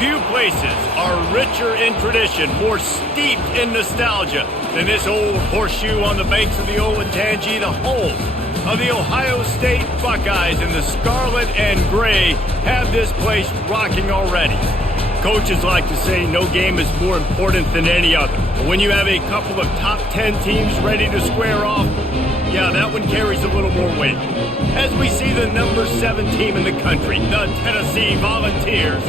Few places are richer in tradition, more steeped in nostalgia than this old horseshoe on the banks of the Olentangy, the home of the Ohio State Buckeyes. And the scarlet and gray have this place rocking already. Coaches like to say no game is more important than any other. But when you have a couple of top 10 teams ready to square off, yeah, that one carries a little more weight. As we see the number 7 team in the country, the Tennessee Volunteers,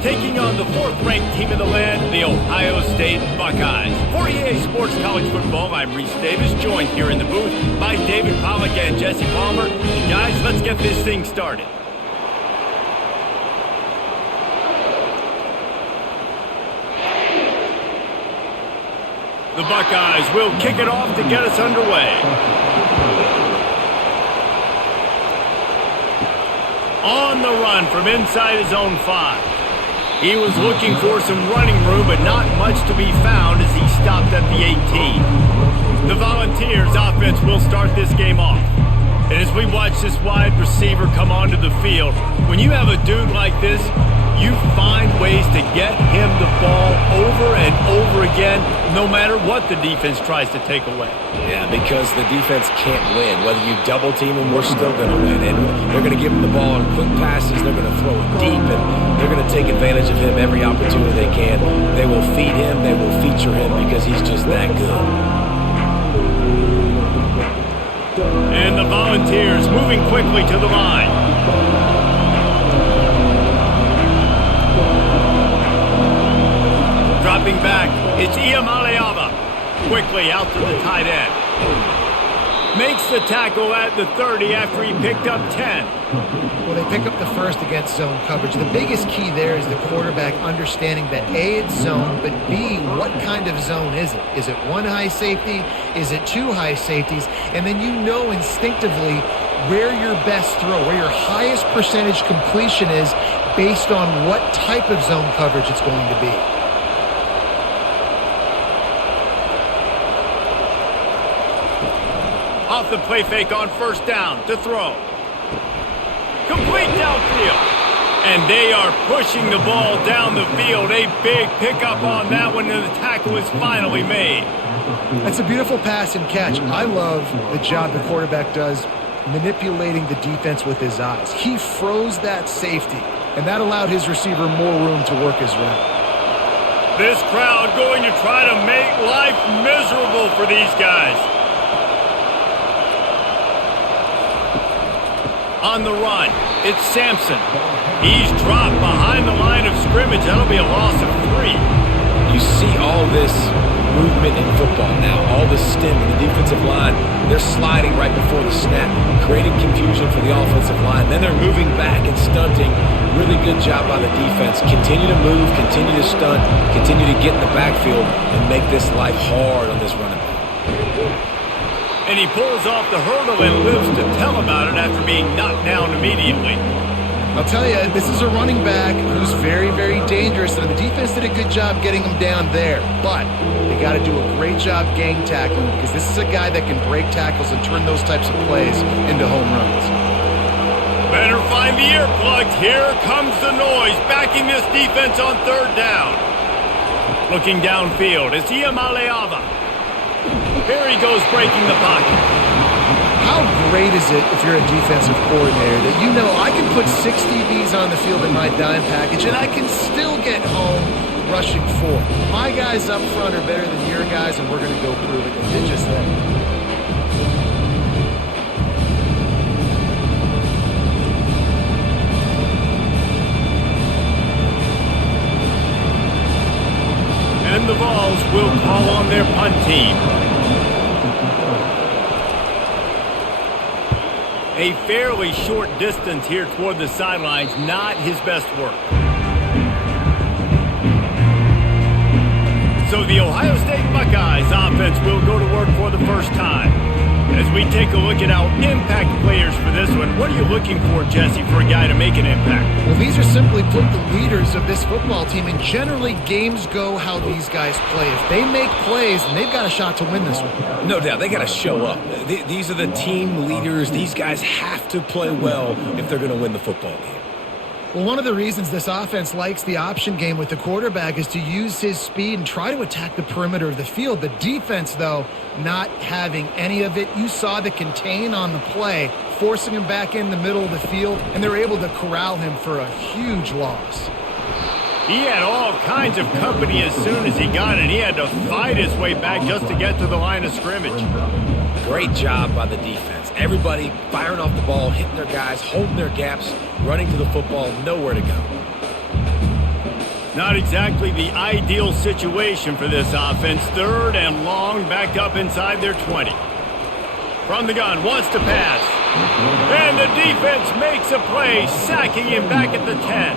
taking on the 4th-ranked team in the land, the Ohio State Buckeyes. For EA Sports College Football, I'm Reese Davis, joined here in the booth by David Pollack and Jesse Palmer. And guys, let's get this thing started. The Buckeyes will kick it off to get us underway. On the run from inside his own 5. He was looking for some running room, but not much to be found as he stopped at the 18. The Volunteers offense will start this game off. And as we watch this wide receiver come onto the field, when you have a dude like this, you find ways to get him the ball over and over again, no matter what the defense tries to take away. Yeah, because the defense can't win. Whether you double team him, we're still going to win. And they're going to give him the ball on quick passes. They're going to throw it deep, and they're going to take advantage of him every opportunity they can. They will feed him. They will feature him because he's just that good. And the Volunteers moving quickly to the line. Dropping back, it's Iamaleava. Quickly out to the tight end. Makes the tackle at the 30 after he picked up 10. Well, they pick up the first against zone coverage. The biggest key there is the quarterback understanding that A, it's zone, but B, what kind of zone is it? Is it one high safety? Is it two high safeties? And then you know instinctively where your best throw, where your highest percentage completion is based on what type of zone coverage it's going to be. Off the play fake on first down to throw. Complete downfield. And they are pushing the ball down the field. A big pickup on that one, and the tackle is finally made. That's a beautiful pass and catch. I love the job the quarterback does manipulating the defense with his eyes. He froze that safety, and that allowed his receiver more room to work his route. This crowd going to try to make life miserable for these guys. On the run, it's Sampson. He's dropped behind the line of scrimmage. That'll be a loss of 3. You see all this movement in football now, all the stem in the defensive line. They're sliding right before the snap, creating confusion for the offensive line. Then they're moving back and stunting. Really good job by the defense. Continue to move, continue to stunt, continue to get in the backfield and make this life hard on this running back. And he pulls off the hurdle and lives to tell about it after being knocked down immediately. I'll tell you, this is a running back who's very, very dangerous, and the defense did a good job getting him down there. But they got to do a great job gang tackling because this is a guy that can break tackles and turn those types of plays into home runs. Better find the earplugs. Here comes the noise, backing this defense on third down. Looking downfield, it's Iamaleava. Here he goes, breaking the pocket. How great is it if you're a defensive coordinator that you know I can put 6 DBs on the field in my dime package and I can still get home rushing 4. My guys up front are better than your guys, and we're going to go prove it. And did just that. And the Vols will call on their punt team. A fairly short distance here toward the sidelines, not his best work. So the Ohio State Buckeyes offense will go to work for the first time. As we take a look at our impact players for this one, what are you looking for, Jesse, for a guy to make an impact? Well, these are simply put the leaders of this football team, and generally games go how these guys play. If they make plays, then they've got a shot to win this one. No doubt, they got to show up. These are the team leaders. These guys have to play well if they're going to win the football game. Well, one of the reasons this offense likes the option game with the quarterback is to use his speed and try to attack the perimeter of the field. The defense, though, not having any of it. You saw the contain on the play, forcing him back in the middle of the field, and they were able to corral him for a huge loss. He had all kinds of company as soon as he got it. He had to fight his way back just to get to the line of scrimmage. Great job by the defense. Everybody firing off the ball, hitting their guys, holding their gaps, running to the football, nowhere to go. Not exactly the ideal situation for this offense. 3rd and long, backed up inside their 20. From the gun, wants to pass. And the defense makes a play, sacking him back at the 10.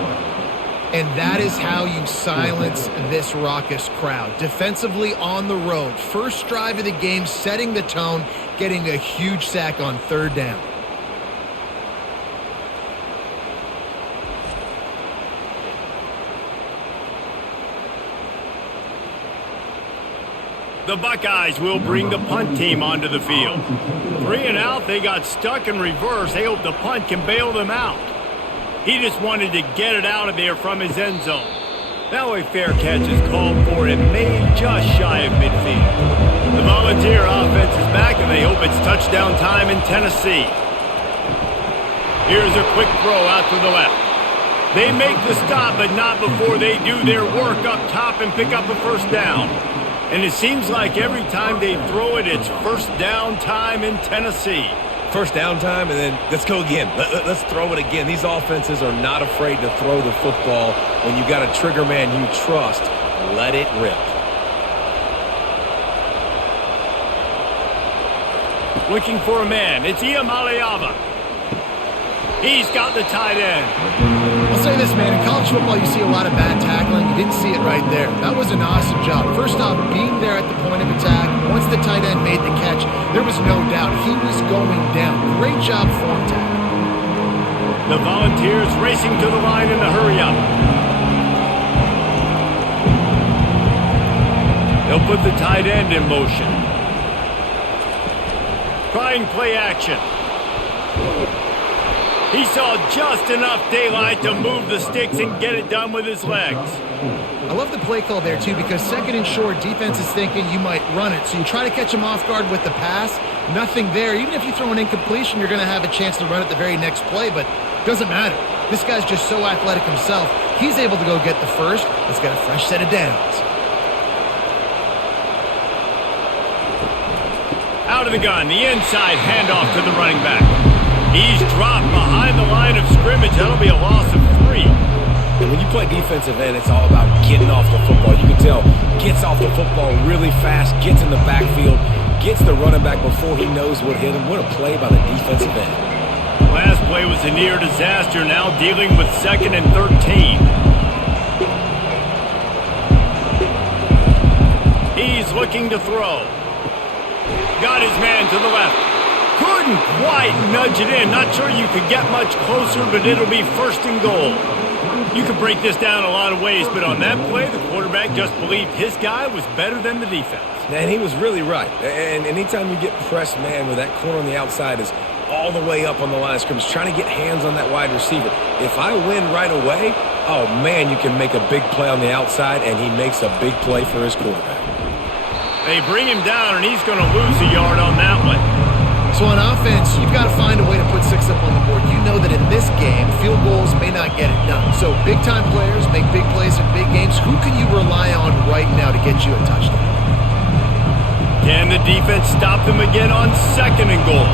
And that is how you silence this raucous crowd. Defensively on the road. First drive of the game, setting the tone, getting a huge sack on 3rd down. The Buckeyes will bring the punt team onto the field. 3 and out, they got stuck in reverse. They hope the punt can bail them out. He just wanted to get it out of there from his end zone. Now a fair catch is called for and made just shy of midfield. The Volunteer offense is back, and they hope it's touchdown time in Tennessee. Here's a quick throw out to the left. They make the stop, but not before they do their work up top and pick up a 1st down. And it seems like every time they throw it, it's 1st down time in Tennessee. 1st down time, and then let's go again. Let's throw it again. These offenses are not afraid to throw the football. When you got a trigger man you trust, let it rip. Looking for a man. It's Iamaleava. He's got the tight end. I'll say this, man. In college football, you see a lot of bad tackling. You didn't see it right there. That was an awesome job. First off, being there at the point of attack. Once the tight end made the catch, there was no doubt he was going down. Great job form tackle. The Volunteers racing to the line in the hurry-up. They'll put the tight end in motion. Trying play action. He saw just enough daylight to move the sticks and get it done with his legs. I love the play call there, too, because 2nd and short, defense is thinking you might run it. So you try to catch him off guard with the pass. Nothing there. Even if you throw an incompletion, you're going to have a chance to run it the very next play, but it doesn't matter. This guy's just so athletic himself. He's able to go get the 1st. Let's get a fresh set of downs. Out of the gun, the inside handoff to the running back. He's dropped behind the line of scrimmage. That'll be a loss of 3. And when you play defensive end, it's all about getting off the football. You can tell, gets off the football really fast, gets in the backfield, gets the running back before he knows what hit him. What a play by the defensive end. Last play was a near disaster, now dealing with 2nd and 13. He's looking to throw. Got his man to the left. Couldn't quite nudge it in. Not sure you could get much closer, but it'll be 1st and goal. You could break this down a lot of ways, but on that play, the quarterback just believed his guy was better than the defense. And he was really right. And anytime you get pressed man where that corner on the outside is all the way up on the line of scrimmage, trying to get hands on that wide receiver. If I win right away, oh man, you can make a big play on the outside, and he makes a big play for his quarterback. They bring him down, and he's going to lose a yard on that one. So on offense, you've got to find a way to put 6 up on the board. You know that in this game, field goals may not get it done. So big-time players make big plays in big games. Who can you rely on right now to get you a touchdown? Can the defense stop them again on 2nd and goal?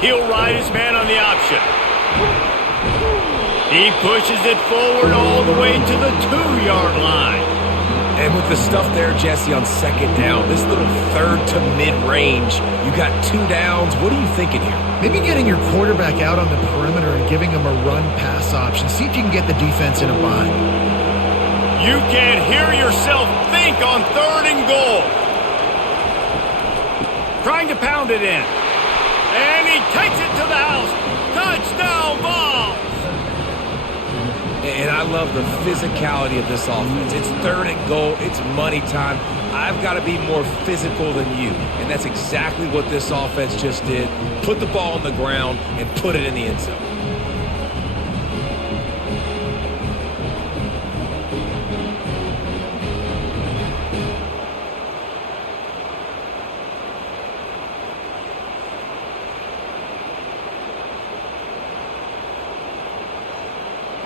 He'll ride his man on the option. He pushes it forward all the way to the 2-yard line. And with the stuff there, Jesse, on 2nd down, this little 3rd to mid-range, you got 2 downs. What are you thinking here? Maybe getting your quarterback out on the perimeter and giving him a run-pass option. See if you can get the defense in a bind. You can't hear yourself think on 3rd and goal. Trying to pound it in. And he takes it to the house. Touchdown, Vols! And I love the physicality of this offense. It's 3rd and goal. It's money time. I've got to be more physical than you. And that's exactly what this offense just did. Put the ball on the ground and put it in the end zone.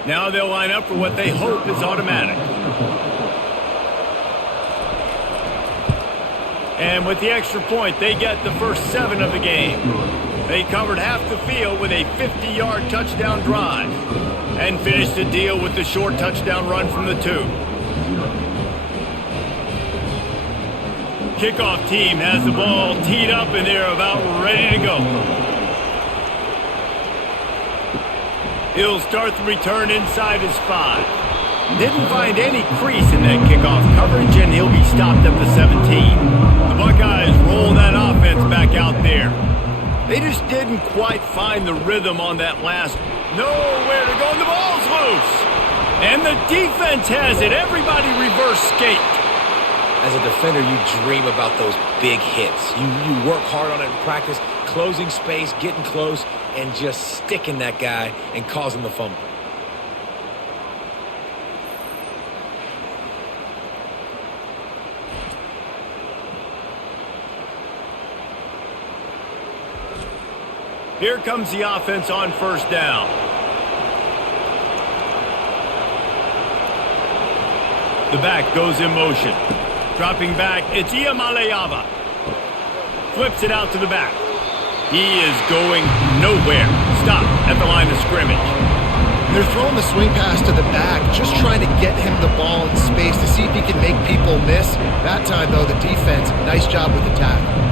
Now they'll line up for what they hope is automatic. And with the extra point, they get the first 7 of the game. They covered half the field with a 50-yard touchdown drive and finished the deal with the short touchdown run from the 2. Kickoff team has the ball teed up and they're about ready to go. He'll start the return inside his 5. Didn't find any crease in that kickoff coverage, and he'll be stopped at the 17. The Buckeyes roll that offense back out there. They just didn't quite find the rhythm on that last. Nowhere to go, and the ball's loose. And the defense has it. Everybody reverse skate. As a defender, you dream about those big hits. You work hard on it in practice, closing space, getting close, and just sticking that guy and causing the fumble. Here comes the offense on first down. The back goes in motion. Dropping back, it's Iamaleava. Flips it out to the back. He is going nowhere. Stop at the line of scrimmage. They're throwing the swing pass to the back, just trying to get him the ball in space to see if he can make people miss. That time, though, the defense, nice job with the tackle.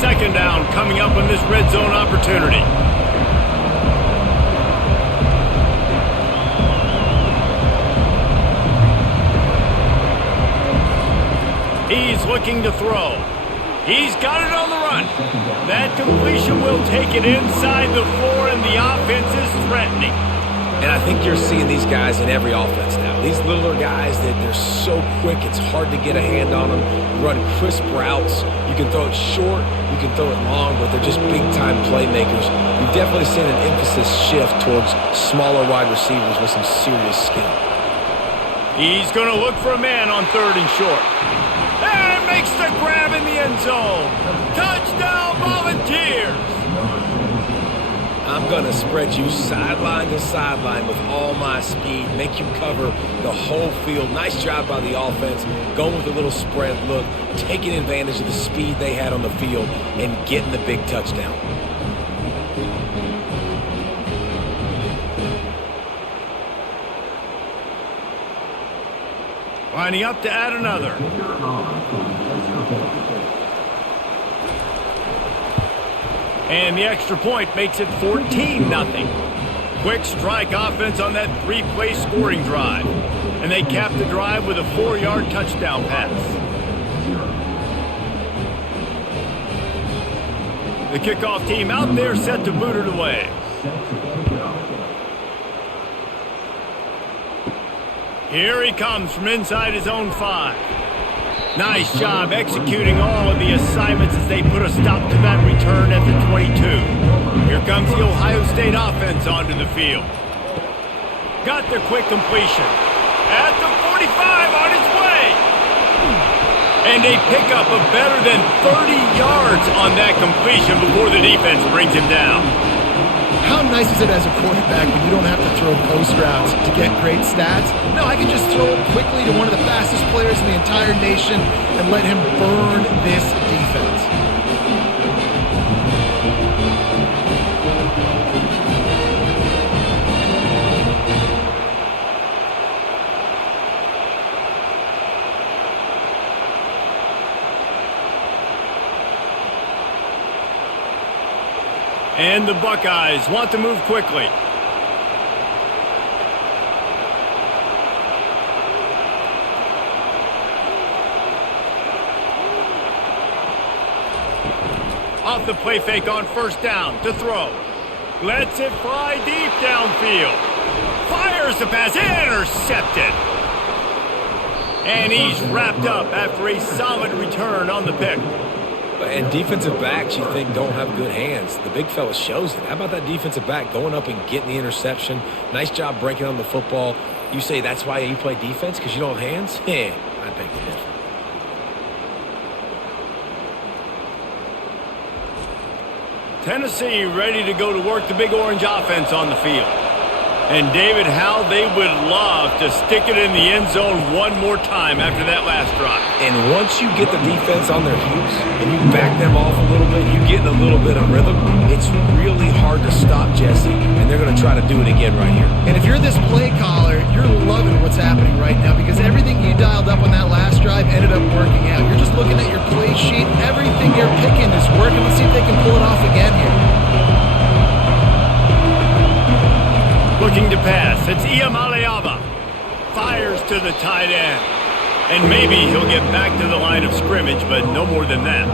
2nd down coming up on this red zone opportunity. He's looking to throw. He's got it on the run. That completion will take it inside the 4, and the offense is threatening. And I think you're seeing these guys in every offense now. These littler guys, they're so quick, it's hard to get a hand on them. Run crisp routes. You can throw it short, you can throw it long, but they're just big-time playmakers. You've definitely seen an emphasis shift towards smaller wide receivers with some serious skill. He's going to look for a man on 3rd and short. And makes the grab in the end zone. Touchdown, Volunteers! I'm going to spread you sideline to sideline with all my speed, make you cover the whole field. Nice job by the offense, going with a little spread look, taking advantage of the speed they had on the field, and getting the big touchdown. Lining up to add another. And the extra point makes it 14-0. Quick strike offense on that 3-play scoring drive. And they cap the drive with a 4-yard touchdown pass. The kickoff team out there set to boot it away. Here he comes from inside his own 5. Nice job executing all of the assignments as they put a stop to that return at the 22. Here comes the Ohio State offense onto the field. Got their quick completion. At the 45 on its way. And a pickup of better than 30 yards on that completion before the defense brings him down. How nice is it as a quarterback when you don't have to throw post routes to get great stats? No, I can just throw it quickly to one of the fastest players in the entire nation and let him burn this defense. And the Buckeyes want to move quickly. Off the play fake on first down to throw. Lets it fly deep downfield. Fires the pass, intercepted. And he's wrapped up after a solid return on the pick. And defensive backs you think don't have good hands. The big fella shows it. How about that defensive back going up and getting the interception? Nice job breaking on the football. You say that's why you play defense, because you don't have hands? Yeah, I beg to differ. Tennessee ready to go to work the Big Orange offense on the field. And David, how they would love to stick it in the end zone one more time after that last drive. And once you get the defense on their heels and you back them off a little bit, you get in a little bit of rhythm, it's really hard to stop Jesse, and they're going to try to do it again right here. And if you're this play caller, you're loving what's happening right now because everything you dialed up on that last drive ended up working out. You're just looking at your play sheet. Everything you're picking is working. Let's see if they can pull it off again here. Looking to pass. It's Iamaleava. Fires to the tight end. And maybe he'll get back to the line of scrimmage, but no more than that.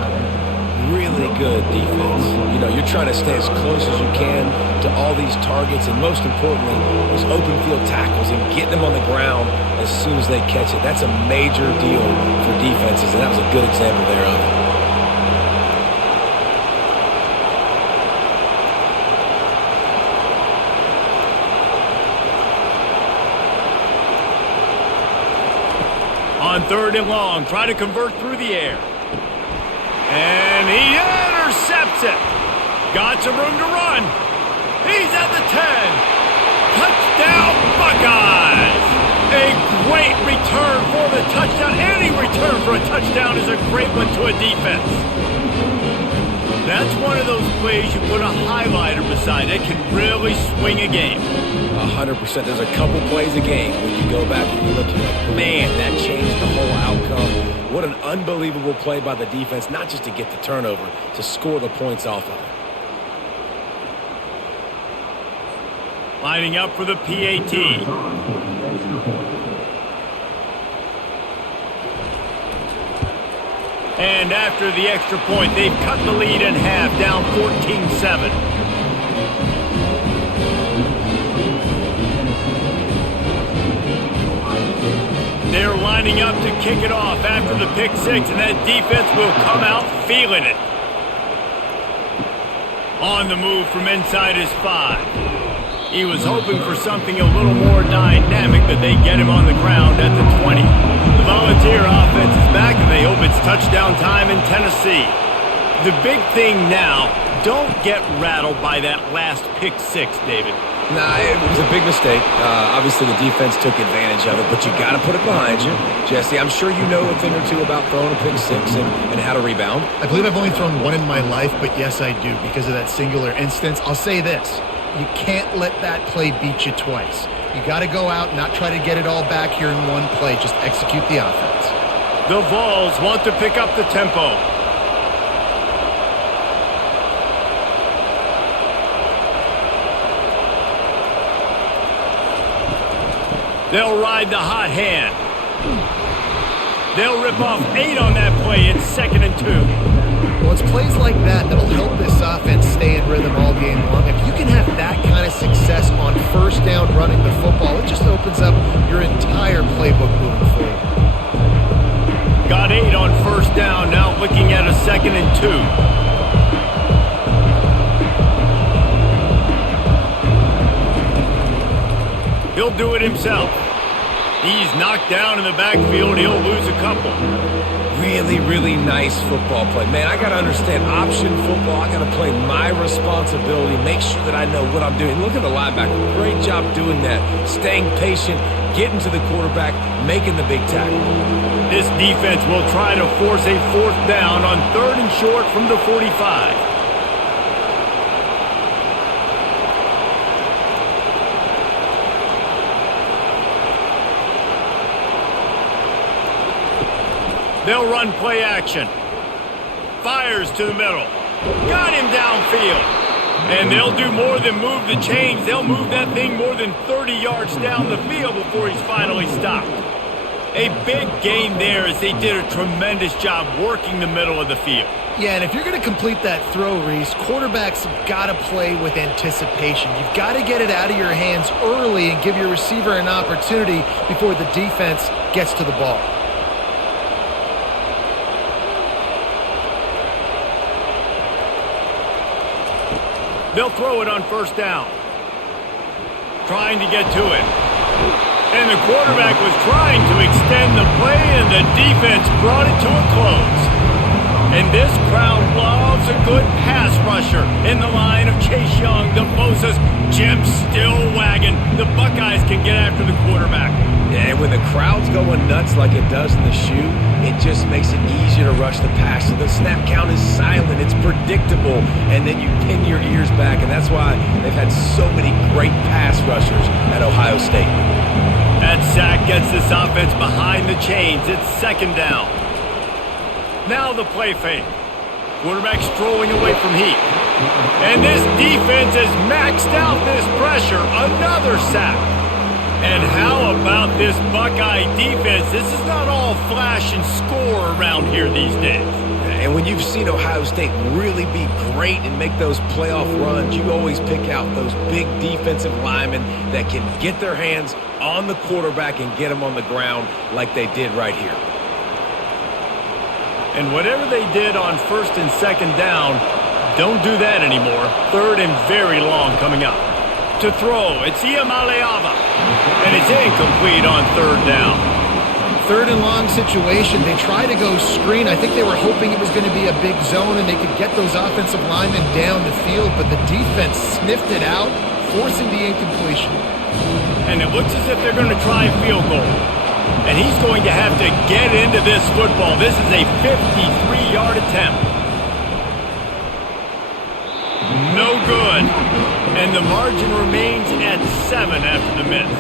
Really good defense. You know, you're trying to stay as close as you can to all these targets, and most importantly, those open field tackles and getting them on the ground as soon as they catch it. That's a major deal for defenses, and that was a good example there of it. On 3rd and long, try to convert through the air. And he intercepts it. Got some room to run. He's at the 10. Touchdown, Buckeyes. A great return for the touchdown. Any return for a touchdown is a great one to a defense. That's one of those plays you put a highlighter beside. It can really swing a game. 100%. There's a couple plays a game when you go back and you look, you're like, man, that changed the whole outcome. What an unbelievable play by the defense, not just to get the turnover, to score the points off of it. Lining up for the PAT. And after the extra point, they've cut the lead in half, down 14-7. They're lining up to kick it off after the pick six, and that defense will come out feeling it. On the move from inside his 5. He was hoping for something a little more dynamic, but they get him on the ground at the 20. The Volunteer offense is back, and they hope it's touchdown time in Tennessee. The big thing now, don't get rattled by that last pick six, David. Nah, it was a big mistake. Obviously, the defense took advantage of it, but you got to put it behind you. Jesse, I'm sure you know a thing or two about throwing a pick six and how to rebound. I believe I've only thrown one in my life, but yes, I do because of that singular instance. I'll say this. You can't let that play beat you twice. You got to go out and not try to get it all back here in one play. Just execute the offense. The Vols want to pick up the tempo. They'll ride the hot hand. They'll rip off 8 on that play in 2nd and 2. Well, it's plays like that that'll help this offense stay in rhythm all game long. If you can have that kind of success on 1st down running the football, it just opens up your entire playbook moving forward. Got 8 on 1st down, now looking at a 2nd and 2. He'll do it himself. He's knocked down in the backfield. He'll lose a couple. Really, really nice football play. Man, I got to understand option football. I got to play my responsibility, make sure that I know what I'm doing. Look at the linebacker. Great job doing that. Staying patient, getting to the quarterback, making the big tackle. This defense will try to force a 4th down on 3rd and short from the 45. They'll run play action. Fires to the middle. Got him downfield. And they'll do more than move the chains. They'll move that thing more than 30 yards down the field before he's finally stopped. A big gain there as they did a tremendous job working the middle of the field. Yeah, and if you're going to complete that throw, Reese, quarterbacks have got to play with anticipation. You've got to get it out of your hands early and give your receiver an opportunity before the defense gets to the ball. They'll throw it on first down. Trying to get to it. And the quarterback was trying to extend the play, and the defense brought it to a close. And this crowd loves a good pass rusher in the line of Chase Young, the Bosa's, Jim Stillwagon. The Buckeyes can get after the quarterback. Yeah, and when the crowd's going nuts like it does in the shoe, it just makes it easier to rush the pass. So the snap count is silent. It's predictable. And then you pin your ears back, and that's why they've had so many great pass rushers at Ohio State. That sack gets this offense behind the chains. It's second down. Now the play fake. Quarterback strolling away from heat. And this defense has maxed out this pressure. Another sack. And how about this Buckeye defense? This is not all flash and score around here these days. And when you've seen Ohio State really be great and make those playoff runs, you always pick out those big defensive linemen that can get their hands on the quarterback and get him on the ground like they did right here. And whatever they did on first and second down, don't do that anymore. Third and very long coming up. To throw, it's Iamaleava. And it's incomplete on third down. Third and long situation. They try to go screen. I think they were hoping it was going to be a big zone and they could get those offensive linemen down the field, but the defense sniffed it out, forcing the incompletion. And it looks as if they're going to try a field goal. And he's going to have to get into this football. This is a 53-yard attempt. No good. And the margin remains at 7 after the miss.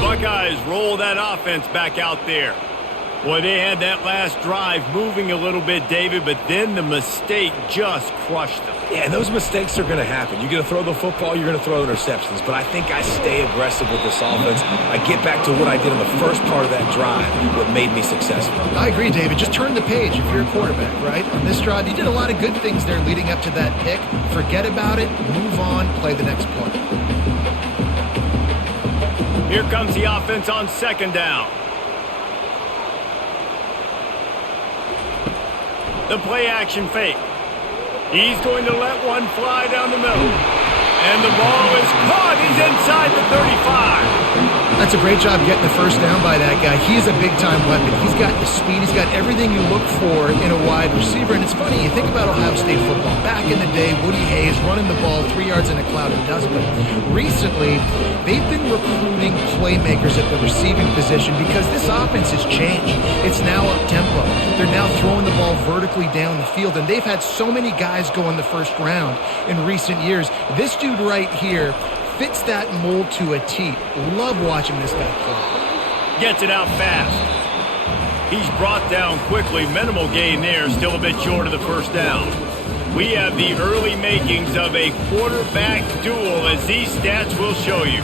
Buckeyes roll that offense back out there. Boy, they had that last drive moving a little bit, David, but then the mistake just crushed them. Yeah, and those mistakes are going to happen. You're going to throw the football, you're going to throw interceptions. But I think I stay aggressive with this offense. I get back to what I did in the first part of that drive, what made me successful. I agree, David. Just turn the page if you're a quarterback, right? On this drive, you did a lot of good things there leading up to that pick. Forget about it, move on, play the next play. Here comes the offense on second down. The play action fake. He's going to let one fly down the middle. And the ball is caught. He's inside the 35. That's a great job getting the first down by that guy. He's a big-time weapon. He's got the speed. He's got everything you look for in a wide receiver. And it's funny, you think about Ohio State football. Back in the day, Woody Hayes running the ball 3 yards in a cloud of dust. But recently, they've been recruiting playmakers at the receiving position because this offense has changed. It's now up-tempo. They're now throwing the ball vertically down the field. And they've had so many guys go in the first round in recent years. This dude right here fits that mold to a T. Love watching this guy play. Gets it out fast. He's brought down quickly. Minimal gain there. Still a bit short of the first down. We have the early makings of a quarterback duel, as these stats will show you.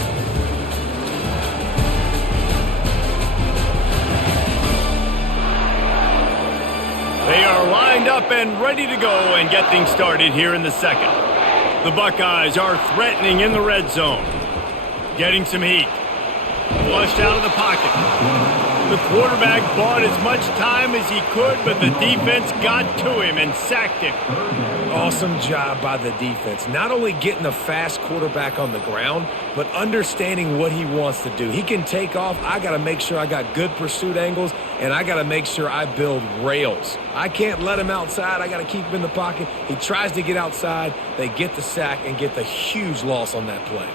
They are lined up and ready to go and get things started here in the second. The Buckeyes are threatening in the red zone. Getting some heat. Flushed out of the pocket. The quarterback bought as much time as he could, but the defense got to him and sacked him. Awesome job by the defense. Not only getting a fast quarterback on the ground, but understanding what he wants to do. He can take off. I got to make sure I got good pursuit angles, and I got to make sure I build rails. I can't let him outside. I got to keep him in the pocket. He tries to get outside. They get the sack and get the huge loss on that play.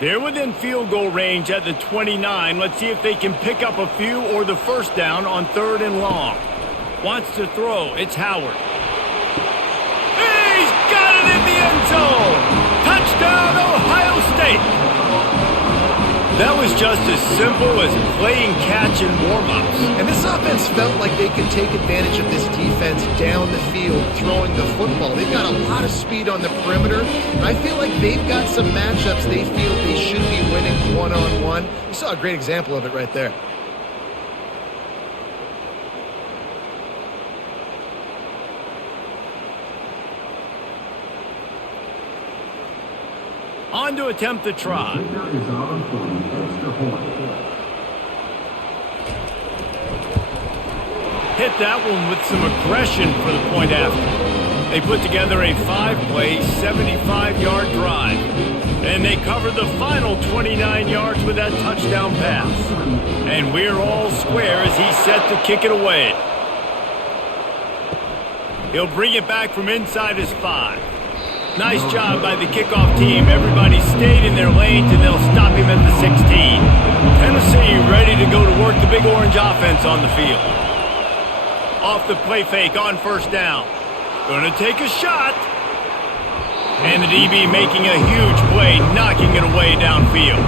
They're within field goal range at the 29. Let's see if they can pick up a few or the first down on third and long. Wants to throw. It's Howard. He's got it in the end zone. Touchdown, Ohio State. That was just as simple as playing catch in warm-ups. And this offense felt like they could take advantage of this defense down the field, throwing the football. They've got a lot of speed on the perimeter, and I feel like they've got some matchups they feel they should be winning one-on-one. You saw a great example of it right there. On to attempt the try. Hit that one with some aggression for the point after. They put together a 5-play, 75-yard drive. And they covered the final 29 yards with that touchdown pass. And we're all square as he's set to kick it away. He'll bring it back from inside his 5. Nice job by the kickoff team. Everybody stayed in their lanes, and they'll stop him at the 16. Tennessee ready to go to work the Big Orange offense on the field. Off the play fake on first down. Going to take a shot. And the DB making a huge play, knocking it away downfield.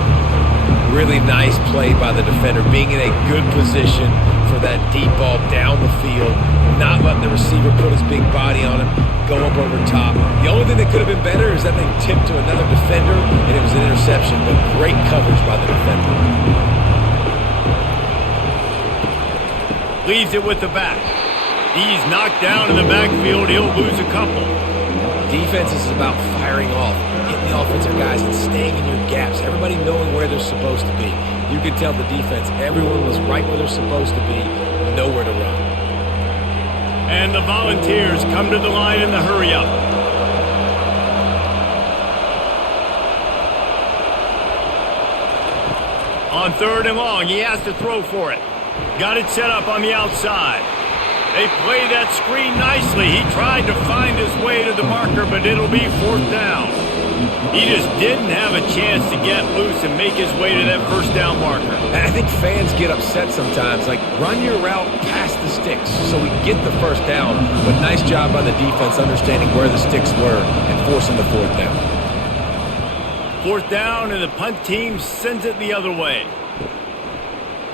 Really nice play by the defender, being in a good position for that deep ball down the field, not letting the receiver put his big body on him, go up over top. The only thing that could have been better is that they tipped to another defender, and it was an interception, but great coverage by the defender. Leaves it with the back. He's knocked down in the backfield. He'll lose a couple. Defense is about firing off, hitting the offensive guys and staying in your gaps, everybody knowing where they're supposed to be. You could tell the defense, everyone was right where they're supposed to be, nowhere to run. And the Volunteers come to the line in the hurry-up. On 3rd and long, he has to throw for it. Got it set up on the outside. They play that screen nicely. He tried to find his way to the marker, but it'll be 4th down. He just didn't have a chance to get loose and make his way to that first down marker. And I think fans get upset sometimes, like run your route past the sticks so we get the first down. But nice job by the defense understanding where the sticks were and forcing the 4th down. 4th down, and the punt team sends it the other way.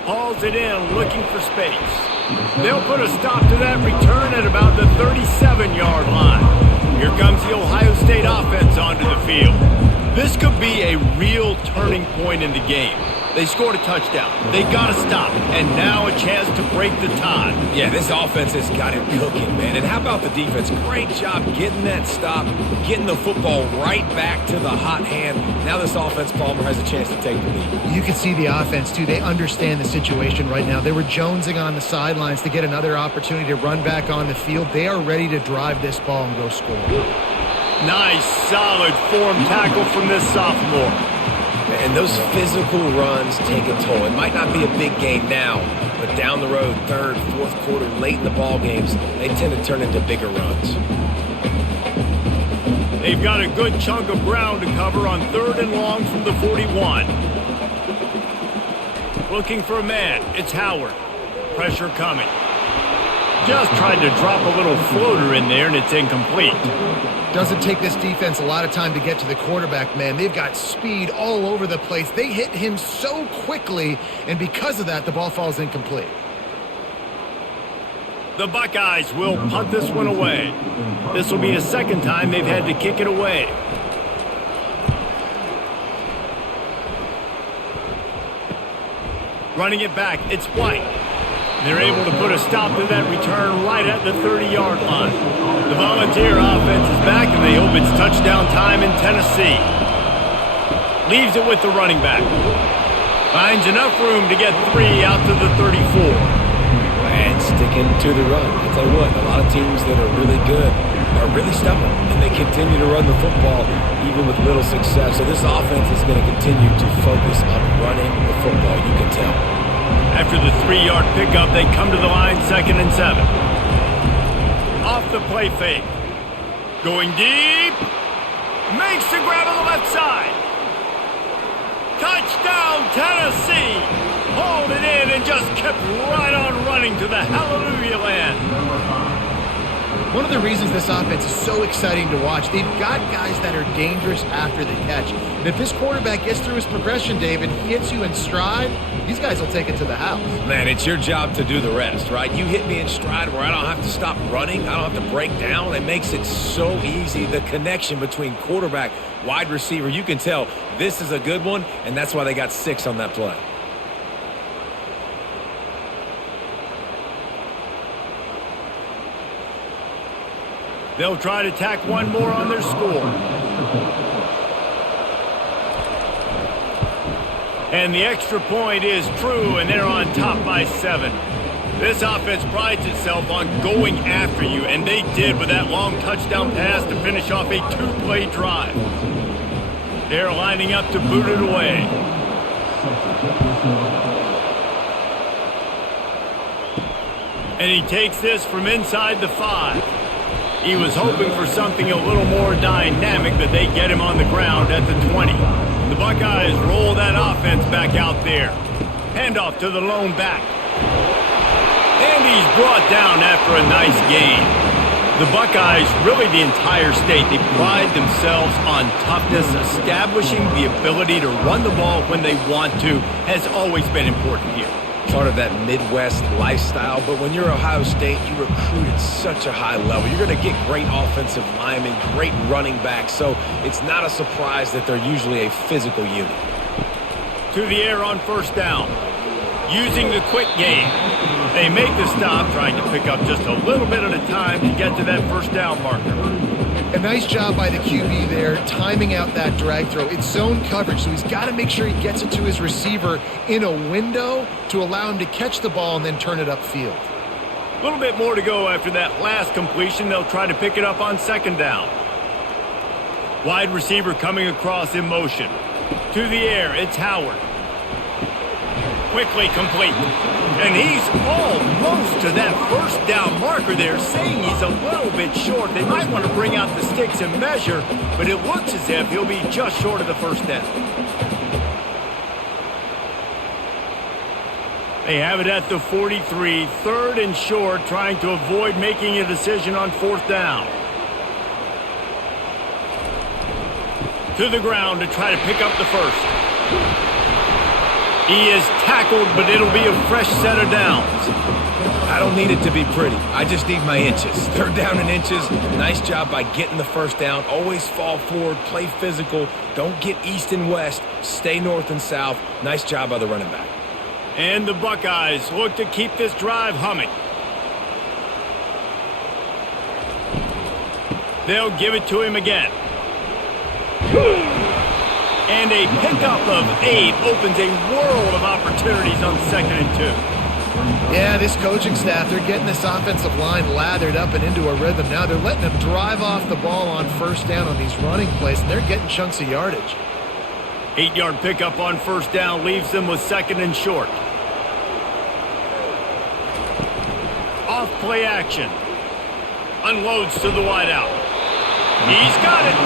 Hauls it in, looking for space. They'll put a stop to that return at about the 37-yard line. Here comes the Ohio State offense onto the field. This could be a real turning point in the game. They scored a touchdown. They got to stop. And now a chance to break the tie. Yeah, this offense has got it cooking, man. And how about the defense? Great job getting that stop, getting the football right back to the hot hand. Now this offense, Palmer, has a chance to take the lead. You can see the offense, too. They understand the situation right now. They were jonesing on the sidelines to get another opportunity to run back on the field. They are ready to drive this ball and go score. Nice, solid form tackle from this sophomore. And those physical runs take a toll. It might not be a big game now, but down the road, 3rd, 4th quarter, late in the ball games, they tend to turn into bigger runs. They've got a good chunk of ground to cover on 3rd and long from the 41. Looking for a man. It's Howard. Pressure coming. Just tried to drop a little floater in there, and it's incomplete. Doesn't take this defense a lot of time to get to the quarterback, man. They've got speed all over the place. They hit him so quickly, and because of that, the ball falls incomplete. The Buckeyes will punt this one away. This will be the 2nd time they've had to kick it away. Running it back, it's White. They're able to put a stop to that return right at the 30-yard line. The Volunteer offense is back, and they hope it's touchdown time in Tennessee. Leaves it with the running back. Finds enough room to get 3 out to the 34. And sticking to the run. I'll tell you what, a lot of teams that are really good are really stubborn, and they continue to run the football even with little success. So this offense is going to continue to focus on running the football, you can tell. After the 3-yard pickup, they come to the line 2nd and 7. Off the play fake. Going deep. Makes the grab on the left side. Touchdown, Tennessee. Hauled it in and just kept right on running to the hallelujah land. One one of the reasons this offense is so exciting to watch. They've got guys that are dangerous after the catch. And if this quarterback gets through his progression, David, hits you in stride, these guys will take it to the house. Man, it's your job to do the rest, right? You hit me in stride where I don't have to stop running. I don't have to break down. It makes it so easy. The connection between quarterback, wide receiver, you can tell this is a good one, and that's why they got 6 on that play. They'll try to tack one more on their score. And the extra point is true, and they're on top by 7. This offense prides itself on going after you, and they did with that long touchdown pass to finish off a 2-play drive. They're lining up to boot it away. And he takes this from inside the 5. He was hoping for something a little more dynamic, but they get him on the ground at the 20. The Buckeyes roll that offense back out there. Handoff to the lone back. And he's brought down after a nice gain. The Buckeyes, really the entire state, they pride themselves on toughness. Establishing the ability to run the ball when they want to has always been important here. Part of that Midwest lifestyle, but when you're Ohio State, you recruit at such a high level. You're going to get great offensive linemen, great running backs, so it's not a surprise that they're usually a physical unit. To the air on first down. Using the quick game. They make the stop, trying to pick up just a little bit at a time to get to that first down marker. A nice job by the QB there, timing out that drag throw. It's zone coverage, so he's got to make sure he gets it to his receiver in a window to allow him to catch the ball and then turn it upfield. A little bit more to go after that last completion. They'll try to pick it up on second down. Wide receiver coming across in motion. To the air, it's Howard. Quickly complete. And he's almost to that first down marker there, saying he's a little bit short. They might want to bring out the sticks and measure, but it looks as if he'll be just short of the first down. They have it at the 43, 3rd and short, trying to avoid making a decision on 4th down. To the ground to try to pick up the first. He is tackled, but it'll be a fresh set of downs. I don't need it to be pretty. I just need my inches. 3rd down in inches. Nice job by getting the first down. Always fall forward, play physical. Don't get east and west. Stay north and south. Nice job by the running back. And the Buckeyes look to keep this drive humming. They'll give it to him again. And a pickup of 8 opens a world of opportunities on 2nd and 2. Yeah, this coaching staff, they're getting this offensive line lathered up and into a rhythm. Now they're letting them drive off the ball on first down on these running plays, and they're getting chunks of yardage. 8-yard pickup on first down leaves them with 2nd and short. Off play action. Unloads to the wideout. He's got it.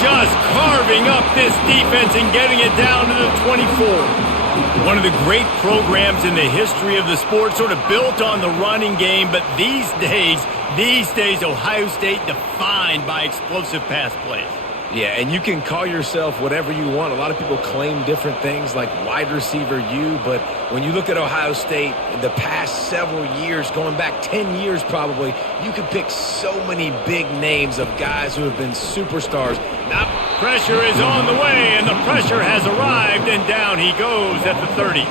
Just carving up this defense and getting it down to the 24. One of the great programs in the history of the sport, sort of built on the running game, but these days, Ohio State defined by explosive pass plays. Yeah, and you can call yourself whatever you want. A lot of people claim different things like wide receiver U, but when you look at Ohio State in the past several years, going back 10 years probably, you could pick so many big names of guys who have been superstars. Now pressure is on the way, and the pressure has arrived, and down he goes at the 30.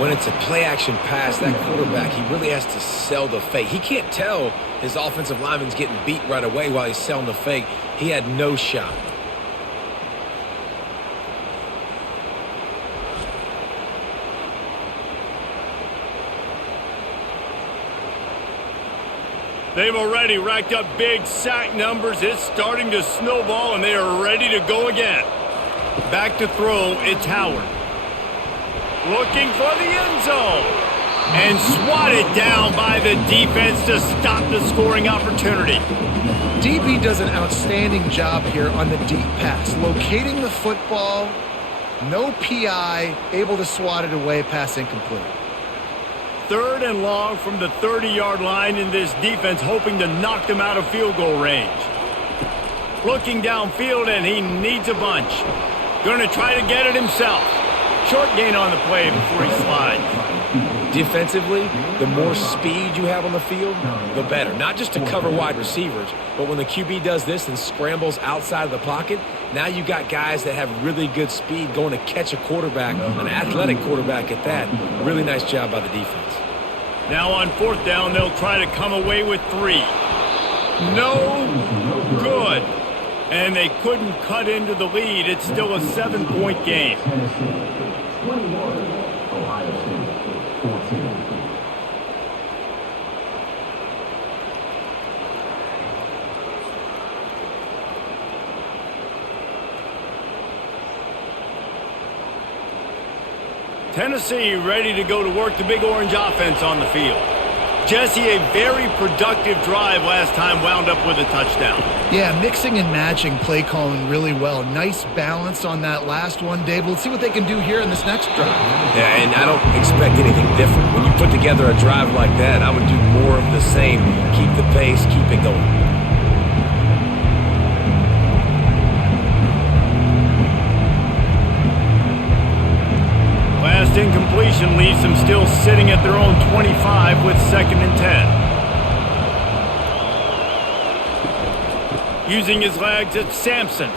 When it's a play-action pass, that quarterback, he really has to sell the fake. He can't tell his offensive lineman's getting beat right away while he's selling the fake. He had no shot. They've already racked up big sack numbers. It's starting to snowball, and they are ready to go again. Back to throw, it's Howard. Looking for the end zone. And swatted down by the defense to stop the scoring opportunity. DB does an outstanding job here on the deep pass. Locating the football, no PI, able to swat it away, pass incomplete. 3rd and long from the 30-yard line in this defense, hoping to knock them out of field goal range. Looking downfield, and he needs a bunch. Going to try to get it himself. Short gain on the play before he slides. Defensively, the more speed you have on the field, the better. Not just to cover wide receivers, but when the QB does this and scrambles outside of the pocket, now you got guys that have really good speed going to catch a quarterback, an athletic quarterback at that. Really nice job by the defense. Now on 4th down, they'll try to come away with 3. No good. And they couldn't cut into the lead. It's still a 7-point game. Tennessee ready to go to work the Big Orange offense on the field. Jesse, a very productive drive last time, wound up with a touchdown. Yeah, mixing and matching play calling really well. Nice balance on that last one, Dave. Let's see what they can do here in this next drive. Yeah, and I don't expect anything different. When you put together a drive like that, I would do more of the same. Keep the pace, keep it going. Last incompletion leaves them still sitting at their own 25 with 2nd and 10. Using his legs, it's Sampson.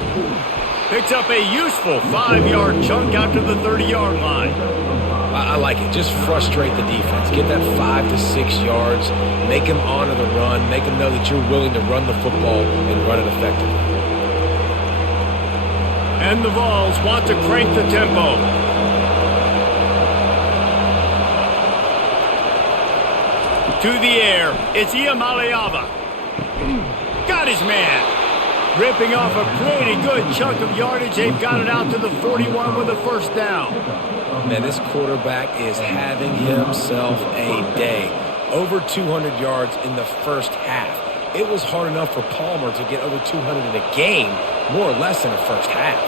Picks up a useful 5-yard chunk out to the 30-yard line. I like it. Just frustrate the defense. Get that 5 to 6 yards. Make them honor the run. Make them know that you're willing to run the football and run it effectively. And the Vols want to crank the tempo. To the air, it's Iamaleava. Got his man. Ripping off a pretty good chunk of yardage. They've got it out to the 41 with a 1st down. Man, this quarterback is having himself a day. Over 200 yards in the first half. It was hard enough for Palmer to get over 200 in a game, more or less in the first half.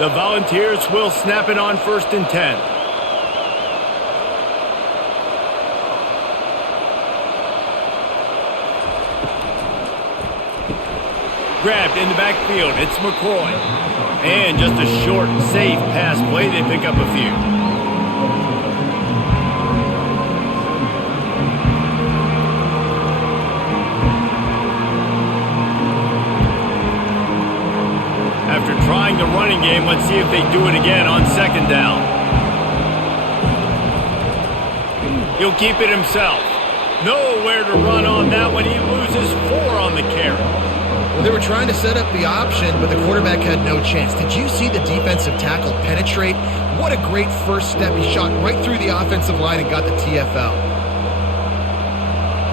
The Volunteers will snap it on 1st and 10. Grabbed in the backfield, it's McCoy. And just a short, safe pass play, they pick up a few. After trying the running game, let's see if they do it again on 2nd down. He'll keep it himself. Nowhere to run on that one. He loses 4 on the carry. Well, they were trying to set up the option, but the quarterback had no chance. Did you see the defensive tackle penetrate? What a great first step. He shot right through the offensive line and got the TFL.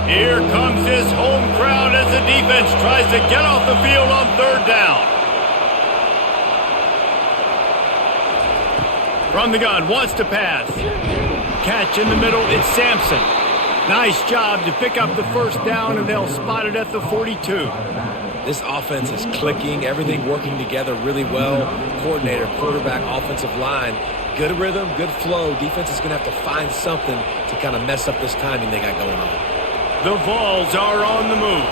Here comes this home crowd as the defense tries to get off the field on 3rd down. From the gun, wants to pass. Catch in the middle, it's Sampson. Nice job to pick up the 1st down, and they'll spot it at the 42. This offense is clicking, everything working together really well. Coordinator, quarterback, offensive line, good rhythm, good flow. Defense is going to have to find something to kind of mess up this timing they got going on. The Vols are on the move.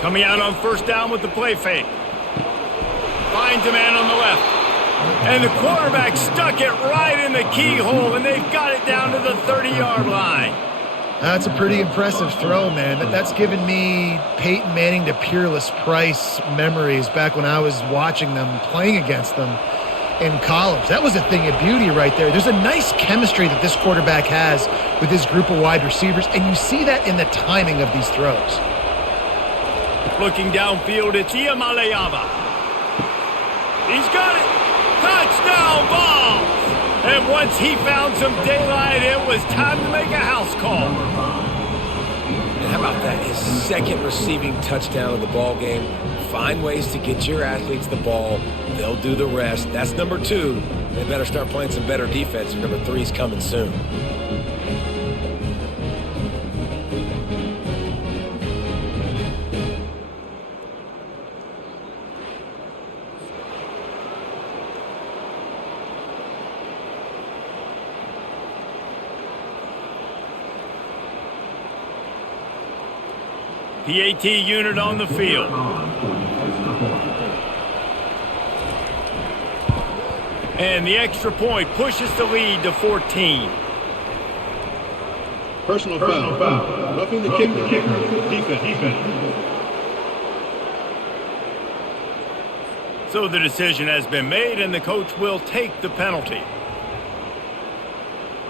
Coming out on 1st down with the play fake. Finds a man on the left. And the quarterback stuck it right in the keyhole, and they've got it down to the 30-yard line. That's a pretty impressive throw, man. That's given me Peyton Manning to Peerless Price memories back when I was watching them, playing against them in college. That was a thing of beauty right there. There's a nice chemistry that this quarterback has with his group of wide receivers, and you see that in the timing of these throws. Looking downfield, it's Iamaleava. He's got it. Touchdown Vols! And once he found some daylight, it was time to make a house call. And how about that? His 2nd receiving touchdown of the ball game. Find ways to get your athletes the ball. They'll do the rest. That's number 2. They better start playing some better defense. Number 3 is coming soon. PAT unit on the field. And the extra point pushes the lead to 14. Personal foul. Roughing the kicker. Defense. So the decision has been made, and the coach will take the penalty.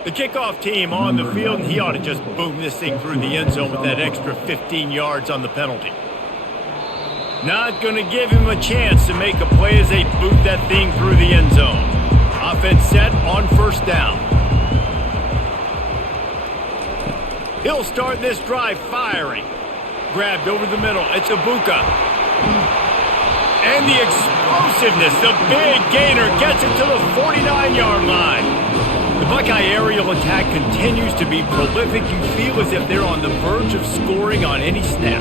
The kickoff team on the field, and he ought to just boom this thing through the end zone with that extra 15 yards on the penalty. Not going to give him a chance to make a play as they boot that thing through the end zone. Offense set on first down. He'll start this drive firing. Grabbed over the middle. It's Ibuka. And the explosiveness, the big gainer gets it to the 49-yard line. The Buckeye aerial attack continues to be prolific. You feel as if they're on the verge of scoring on any snap.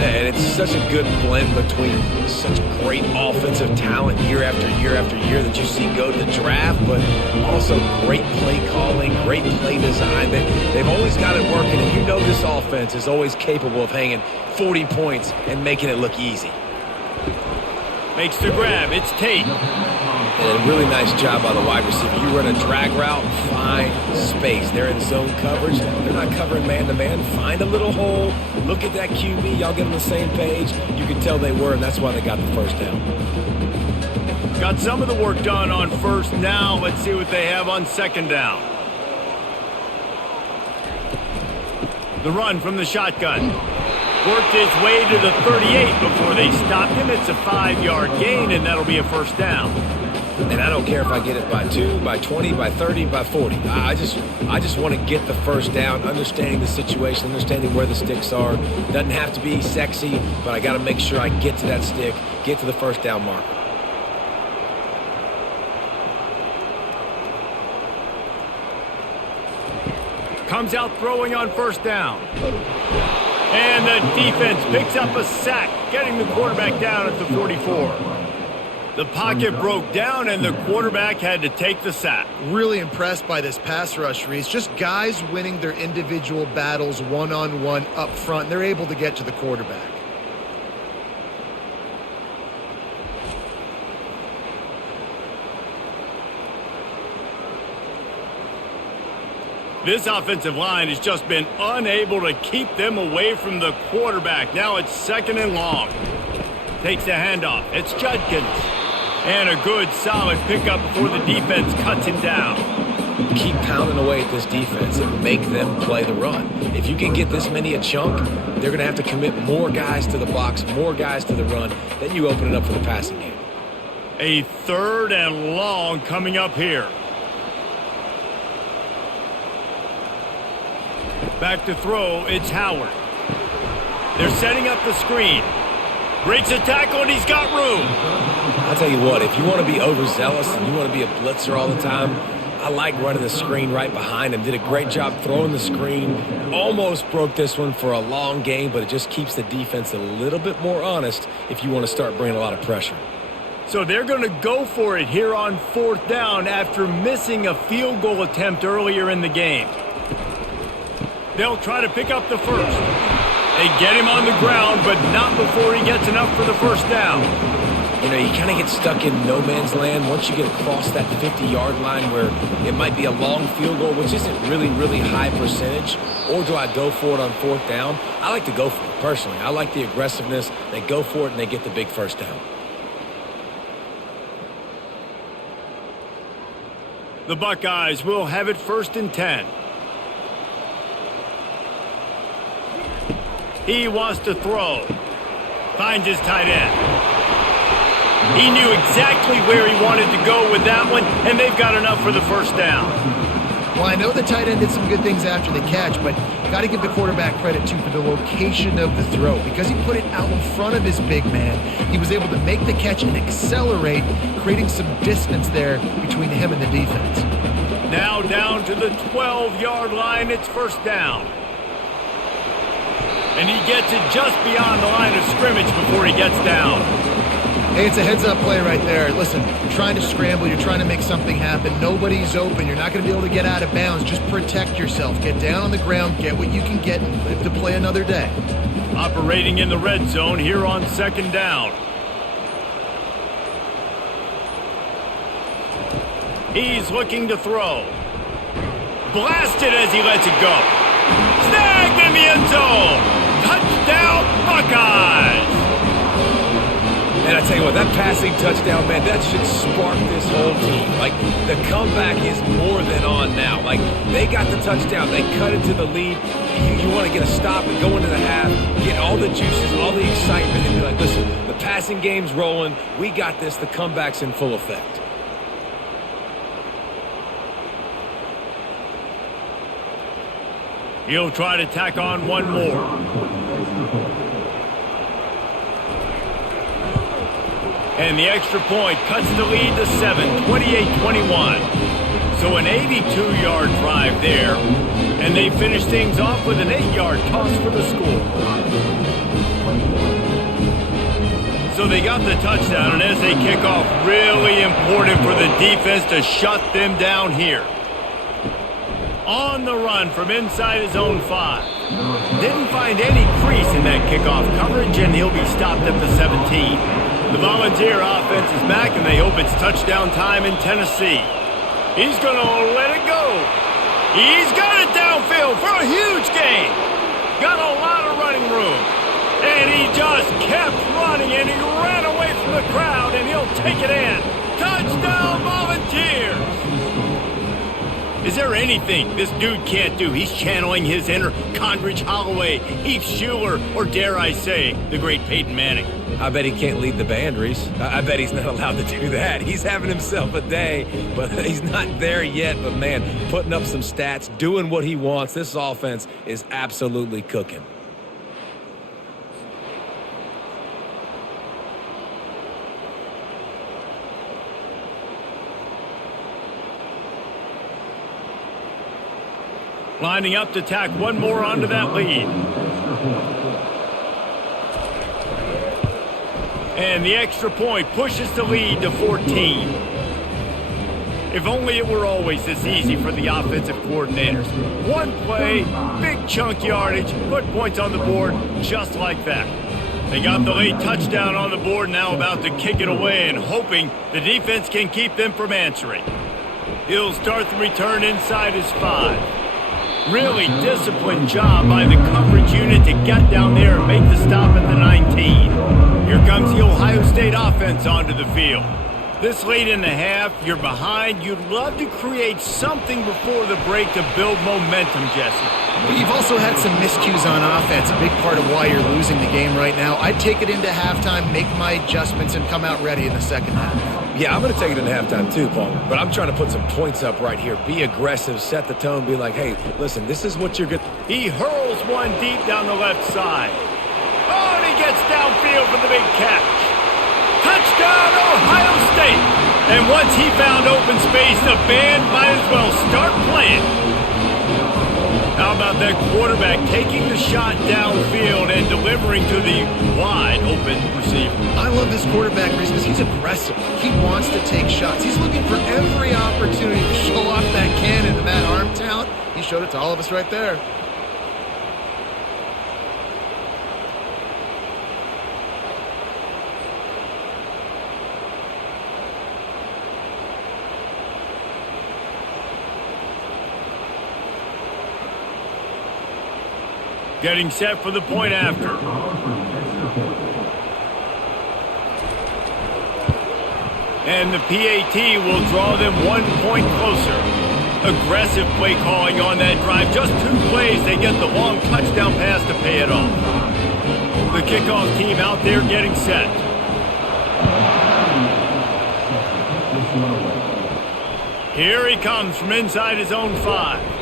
And it's such a good blend between such great offensive talent year after year after year that you see go to the draft, but also great play calling, great play design. They've always got it working, and you know this offense is always capable of hanging 40 points and making it look easy. Makes the grab. It's Tate. And a really nice job by the wide receiver. You run a drag route, find space. They're in zone coverage. They're not covering man-to-man. Find a little hole. Look at that QB. Y'all get on the same page. You can tell they were, and that's why they got the first down. Got some of the work done on first. Now let's see what they have on second down. The run from the shotgun. Worked his way to the 38 before they stopped him. It's a 5-yard gain, and that'll be a first down. And I don't care if I get it by 2, by 20, by 30, by 40. I just want to get the first down, understanding the situation, understanding where the sticks are. Doesn't have to be sexy, but I got to make sure I get to that stick, get to the first down mark. Comes out throwing on first down. And the defense picks up a sack, getting the quarterback down at the 44. The pocket broke down, and the quarterback had to take the sack. Really impressed by this pass rush, Reese. Just guys winning their individual battles one-on-one up front. They're able to get to the quarterback. This offensive line has just been unable to keep them away from the quarterback. Now it's second and long. Takes the handoff. It's Judkins. And a good, solid pickup before the defense cuts him down. Keep pounding away at this defense and make them play the run. If you can get this many a chunk, they're going to have to commit more guys to the box, more guys to the run. Then you open it up for the passing game. A third and long coming up here. Back to throw, it's Howard. They're setting up the screen. Breaks a tackle, and he's got room. I'll tell you what, if you want to be overzealous and you want to be a blitzer all the time, I like running the screen right behind him. Did a great job throwing the screen. Almost broke this one for a long game, but it just keeps the defense a little bit more honest if you want to start bringing a lot of pressure. So they're going to go for it here on fourth down after missing a field goal attempt earlier in the game. They'll try to pick up the first. They get him on the ground, but not before he gets enough for the first down. You know, you kind of get stuck in no man's land once you get across that 50-yard line where it might be a long field goal, which isn't really high percentage, or do I go for it on fourth down? I like to go for it, personally. I like the aggressiveness. They go for it, and they get the big first down. The Buckeyes will have it first and 10. He wants to throw. Finds his tight end. He knew exactly where he wanted to go with that one, and they've got enough for the first down. Well, I know the tight end did some good things after the catch, but got to give the quarterback credit, too, for the location of the throw. Because he put it out in front of his big man, he was able to make the catch and accelerate, creating some distance there between him and the defense. Now down to the 12-yard line, it's first down. And he gets it just beyond the line of scrimmage before he gets down. Hey, it's a heads-up play right there. Listen, you're trying to scramble. You're trying to make something happen. Nobody's open. You're not going to be able to get out of bounds. Just protect yourself. Get down on the ground, get what you can get, and live to play another day. Operating in the red zone here on 2nd down. He's looking to throw. Blasted as he lets it go. Snagged in the end zone. Touchdown, Buckeyes. And I tell you what, that passing touchdown, man, that should spark this whole team. Like, the comeback is more than on now. Like, they got the touchdown. They cut into the lead. You want to get a stop and go into the half, get all the juices, all the excitement, and be like, listen, the passing game's rolling. We got this. The comeback's in full effect. He'll try to tack on one more. And the extra point cuts the lead to 7, 28-21. So an 82-yard drive there. And they finish things off with an 8-yard toss for the score. So they got the touchdown, and as they kick off, really important for the defense to shut them down here. On the run from inside his own 5. Didn't find any crease in that kickoff coverage, and he'll be stopped at the 17. The Volunteer offense is back, and they hope it's touchdown time in Tennessee. He's going to let it go. He's got it downfield for a huge gain. Got a lot of running room. And he just kept running, and he ran away from the crowd, and he'll take it in. Touchdown, Volunteers! Is there anything this dude can't do? He's channeling his inner Condridge Holloway, Heath Schuler, or dare I say, the great Peyton Manning. I bet he can't lead the band, Reese. I bet he's not allowed to do that. He's having himself a day, but he's not there yet. But, man, putting up some stats, doing what he wants. This offense is absolutely cooking. Lining up to tack one more onto that lead. And the extra point pushes the lead to 14. If only it were always this easy for the offensive coordinators. One play, big chunk yardage, put points on the board just like that. They got the late touchdown on the board, now about to kick it away and hoping the defense can keep them from answering. He'll start the return inside his 5. Really disciplined job by the coverage unit to get down there and make the stop at the 19. Here comes the Ohio State offense onto the field. This late in the half, you're behind. You'd love to create something before the break to build momentum, Jesse. But you've also had some miscues on offense, a big part of why you're losing the game right now. I'd take it into halftime, make my adjustments, and come out ready in the second half. Yeah, I'm going to take it into halftime too, Paul. But I'm trying to put some points up right here. Be aggressive, set the tone, be like, hey, listen, this is what you're good. He hurls one deep down the left side. Oh, and he gets downfield for the big catch. Touchdown, Ohio State! And once he found open space, the band might as well start playing. How about that quarterback taking the shot downfield and delivering to the wide open receiver? I love this quarterback, Reese, because he's aggressive. He wants to take shots. He's looking for every opportunity to show off that cannon and that arm talent. He showed it to all of us right there. Getting set for the point after. And the PAT will draw them 1 point closer. Aggressive play calling on that drive. Just 2 plays, they get the long touchdown pass to pay it off. The kickoff team out there getting set. Here he comes from inside his own 5.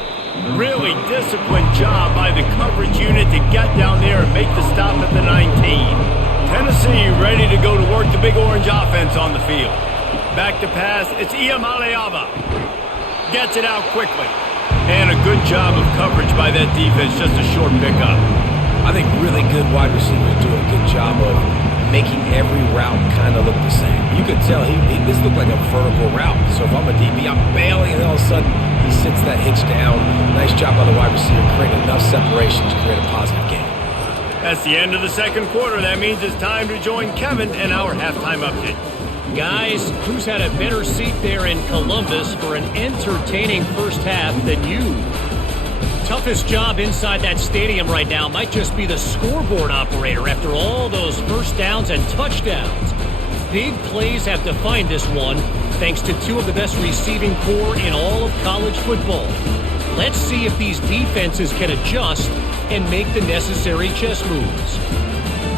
Really disciplined job by the coverage unit to get down there and make the stop at the 19. Tennessee ready to go to work the Big Orange offense on the field. Back to pass, it's Iamaleava. Gets it out quickly. And a good job of coverage by that defense, just a short pickup. I think really good wide receivers do a good job of making every route kind of look the same. You could tell this looked like a vertical route. So if I'm a DB, I'm bailing, and all of a sudden he sits that hitch down. Nice job by the wide receiver, creating enough separation to create a positive gain. That's the end of the second quarter. That means it's time to join Kevin in our halftime update. Guys, who's had a better seat there in Columbus for an entertaining first half than you? Toughest job inside that stadium right now might just be the scoreboard operator after all those first downs and touchdowns. Big plays have defined this one, thanks to two of the best receiving corps in all of college football. Let's see if these defenses can adjust and make the necessary chess moves.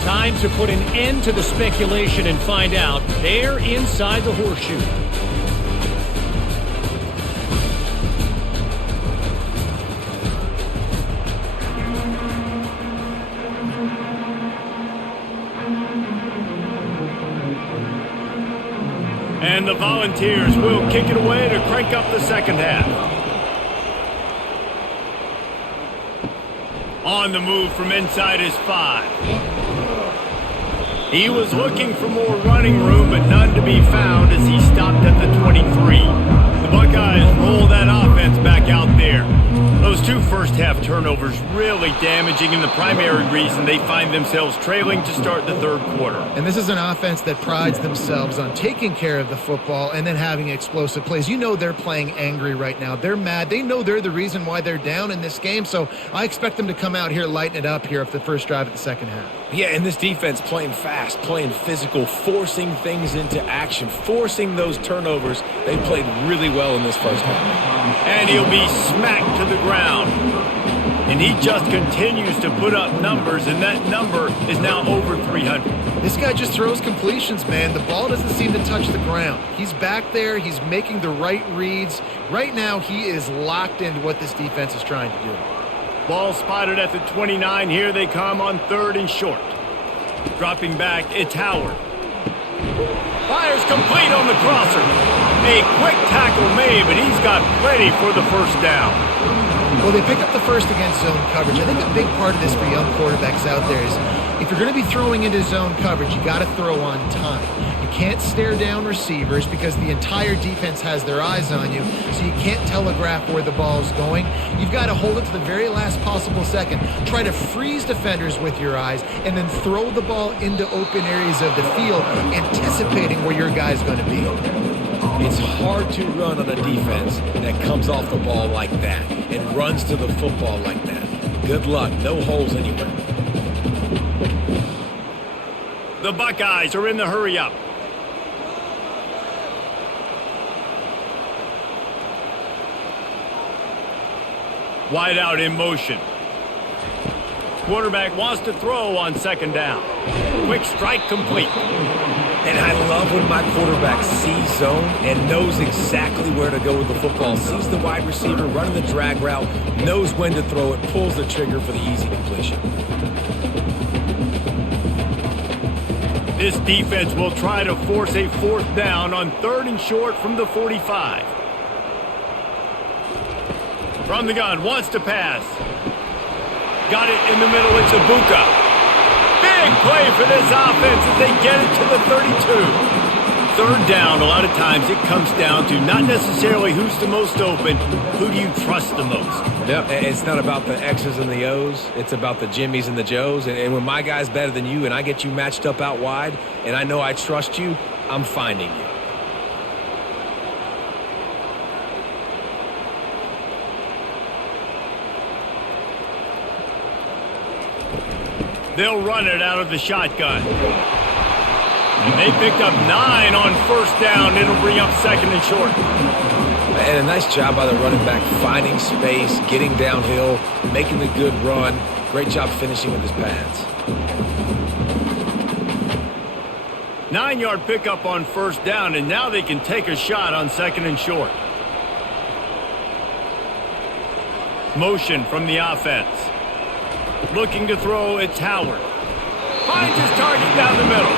Time to put an end to the speculation and find out. They're inside the horseshoe. And the Volunteers will kick it away to crank up the second half. On the move from inside his 5. He was looking for more running room, but none to be found as he stopped at the 23. The Buckeyes roll that offense back out there. Those two first-half turnovers really damaging and the primary reason they find themselves trailing to start the third quarter. And this is an offense that prides themselves on taking care of the football and then having explosive plays. You know they're playing angry right now. They're mad. They know they're the reason why they're down in this game, so I expect them to come out here, lighten it up here for the first drive of the second half. Yeah, and this defense playing fast, playing physical, forcing things into action, forcing those turnovers. They played really well in this first half. And he'll be smacked to the ground. And he just continues to put up numbers, and that number is now over 300. This guy just throws completions, man. The ball doesn't seem to touch the ground. He's back there. He's making the right reads. Right now, he is locked into what this defense is trying to do. Ball spotted at the 29. Here they come on third and short. Dropping back, it's Howard. Fires complete on the crosser. A quick tackle made, but he's got plenty for the first down. Well, they pick up the first against zone coverage. I think a big part of this for young quarterbacks out there is if you're going to be throwing into zone coverage, you got to throw on time. You can't stare down receivers because the entire defense has their eyes on you, so you can't telegraph where the ball's going. You've got to hold it to the very last possible second. Try to freeze defenders with your eyes and then throw the ball into open areas of the field, anticipating where your guy's going to be. It's hard to run on a defense that comes off the ball like that and runs to the football like that. Good luck. No holes anywhere. The Buckeyes are in the hurry-up. Wide out in motion. Quarterback wants to throw on second down. Quick strike complete. And I love when my quarterback sees zone and knows exactly where to go with the football. Sees the wide receiver running the drag route, knows when to throw it, pulls the trigger for the easy completion. This defense will try to force a fourth down on third and short from the 45. From the gun, wants to pass. Got it in the middle, it's Ibuka. Big play for this offense as they get it to the 32. Third down, a lot of times it comes down to not necessarily who's the most open, who do you trust the most? Yep, it's not about the X's and the O's. It's about the Jimmys and the Joes. And when my guy's better than you and I get you matched up out wide and I know I trust you, I'm finding you. They'll run it out of the shotgun. And they picked up 9 on first down. It'll bring up second and short. And a nice job by the running back, finding space, getting downhill, making the good run. Great job finishing with his pads. 9-yard pickup on first down, and now they can take a shot on second and short. Motion from the offense. Looking to throw, it's Howard. Finds his target down the middle.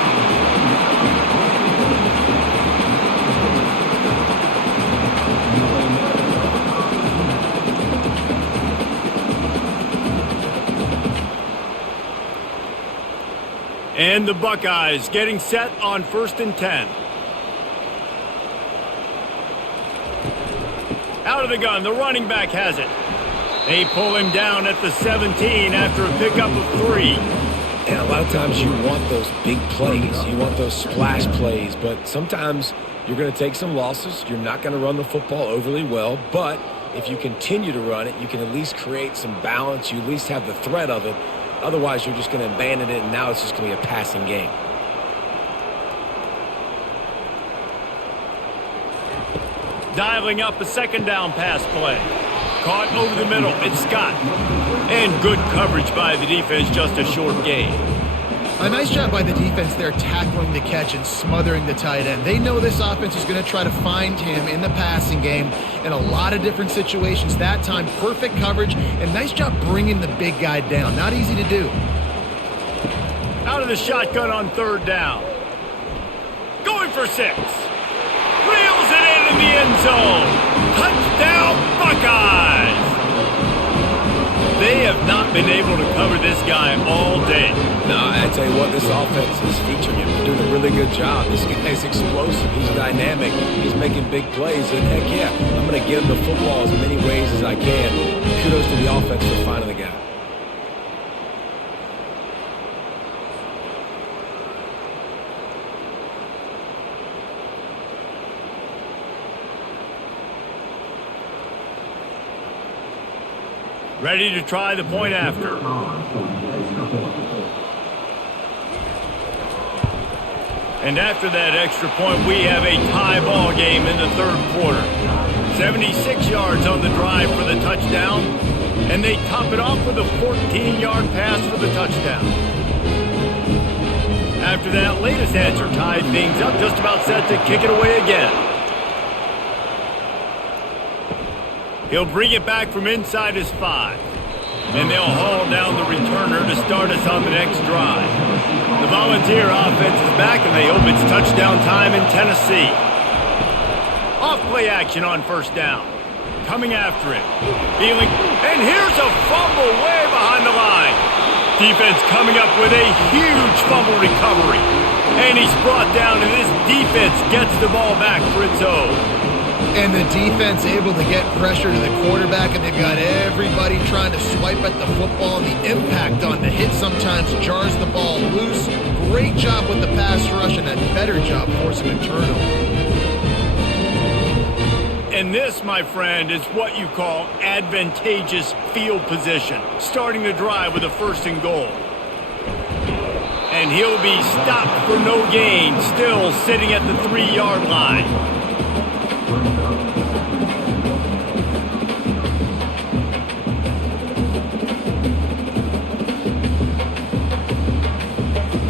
And the Buckeyes getting set on 1st and 10. Out of the gun, the running back has it. They pull him down at the 17 after a pickup of 3. And a lot of times you want those big plays. You want those splash plays. But sometimes you're going to take some losses. You're not going to run the football overly well. But if you continue to run it, you can at least create some balance. You at least have the threat of it. Otherwise, you're just going to abandon it, and now it's just going to be a passing game. Dialing up a second down pass play. Caught over the middle. It's Scott. And good coverage by the defense, just a short gain. A nice job by the defense there tackling the catch and smothering the tight end. They know this offense is going to try to find him in the passing game in a lot of different situations. That time, perfect coverage and nice job bringing the big guy down. Not easy to do. Out of the shotgun on third down. Going for 6. Reels it in the end zone. Touchdown, Buckeyes! They have not been able to cover this guy all day. No, I tell you what, this offense is featuring him. They're doing a really good job. This guy's explosive. He's dynamic. He's making big plays. And heck yeah, I'm going to get him the football as many ways as I can. Kudos to the offense for finding the guy. Ready to try the point after. And after that extra point, we have a tie ball game in the third quarter. 76 yards on the drive for the touchdown, and they top it off with a 14-yard pass for the touchdown. After that latest answer tied things up, just about set to kick it away again. He'll bring it back from inside his 5. And they'll haul down the returner to start us on the next drive. The Volunteer offense is back, and they hope it's touchdown time in Tennessee. Off-play action on first down. Coming after it. Feeling, and here's a fumble way behind the line. Defense coming up with a huge fumble recovery. And he's brought down, and this defense gets the ball back for its own. And the defense able to get pressure to the quarterback, and they've got everybody trying to swipe at the football. The impact on the hit sometimes jars the ball loose. Great job with the pass rush, and a better job forcing a turnover. And this, my friend, is what you call advantageous field position. Starting the drive with a 1st and goal. And he'll be stopped for no gain, still sitting at the 3-yard line.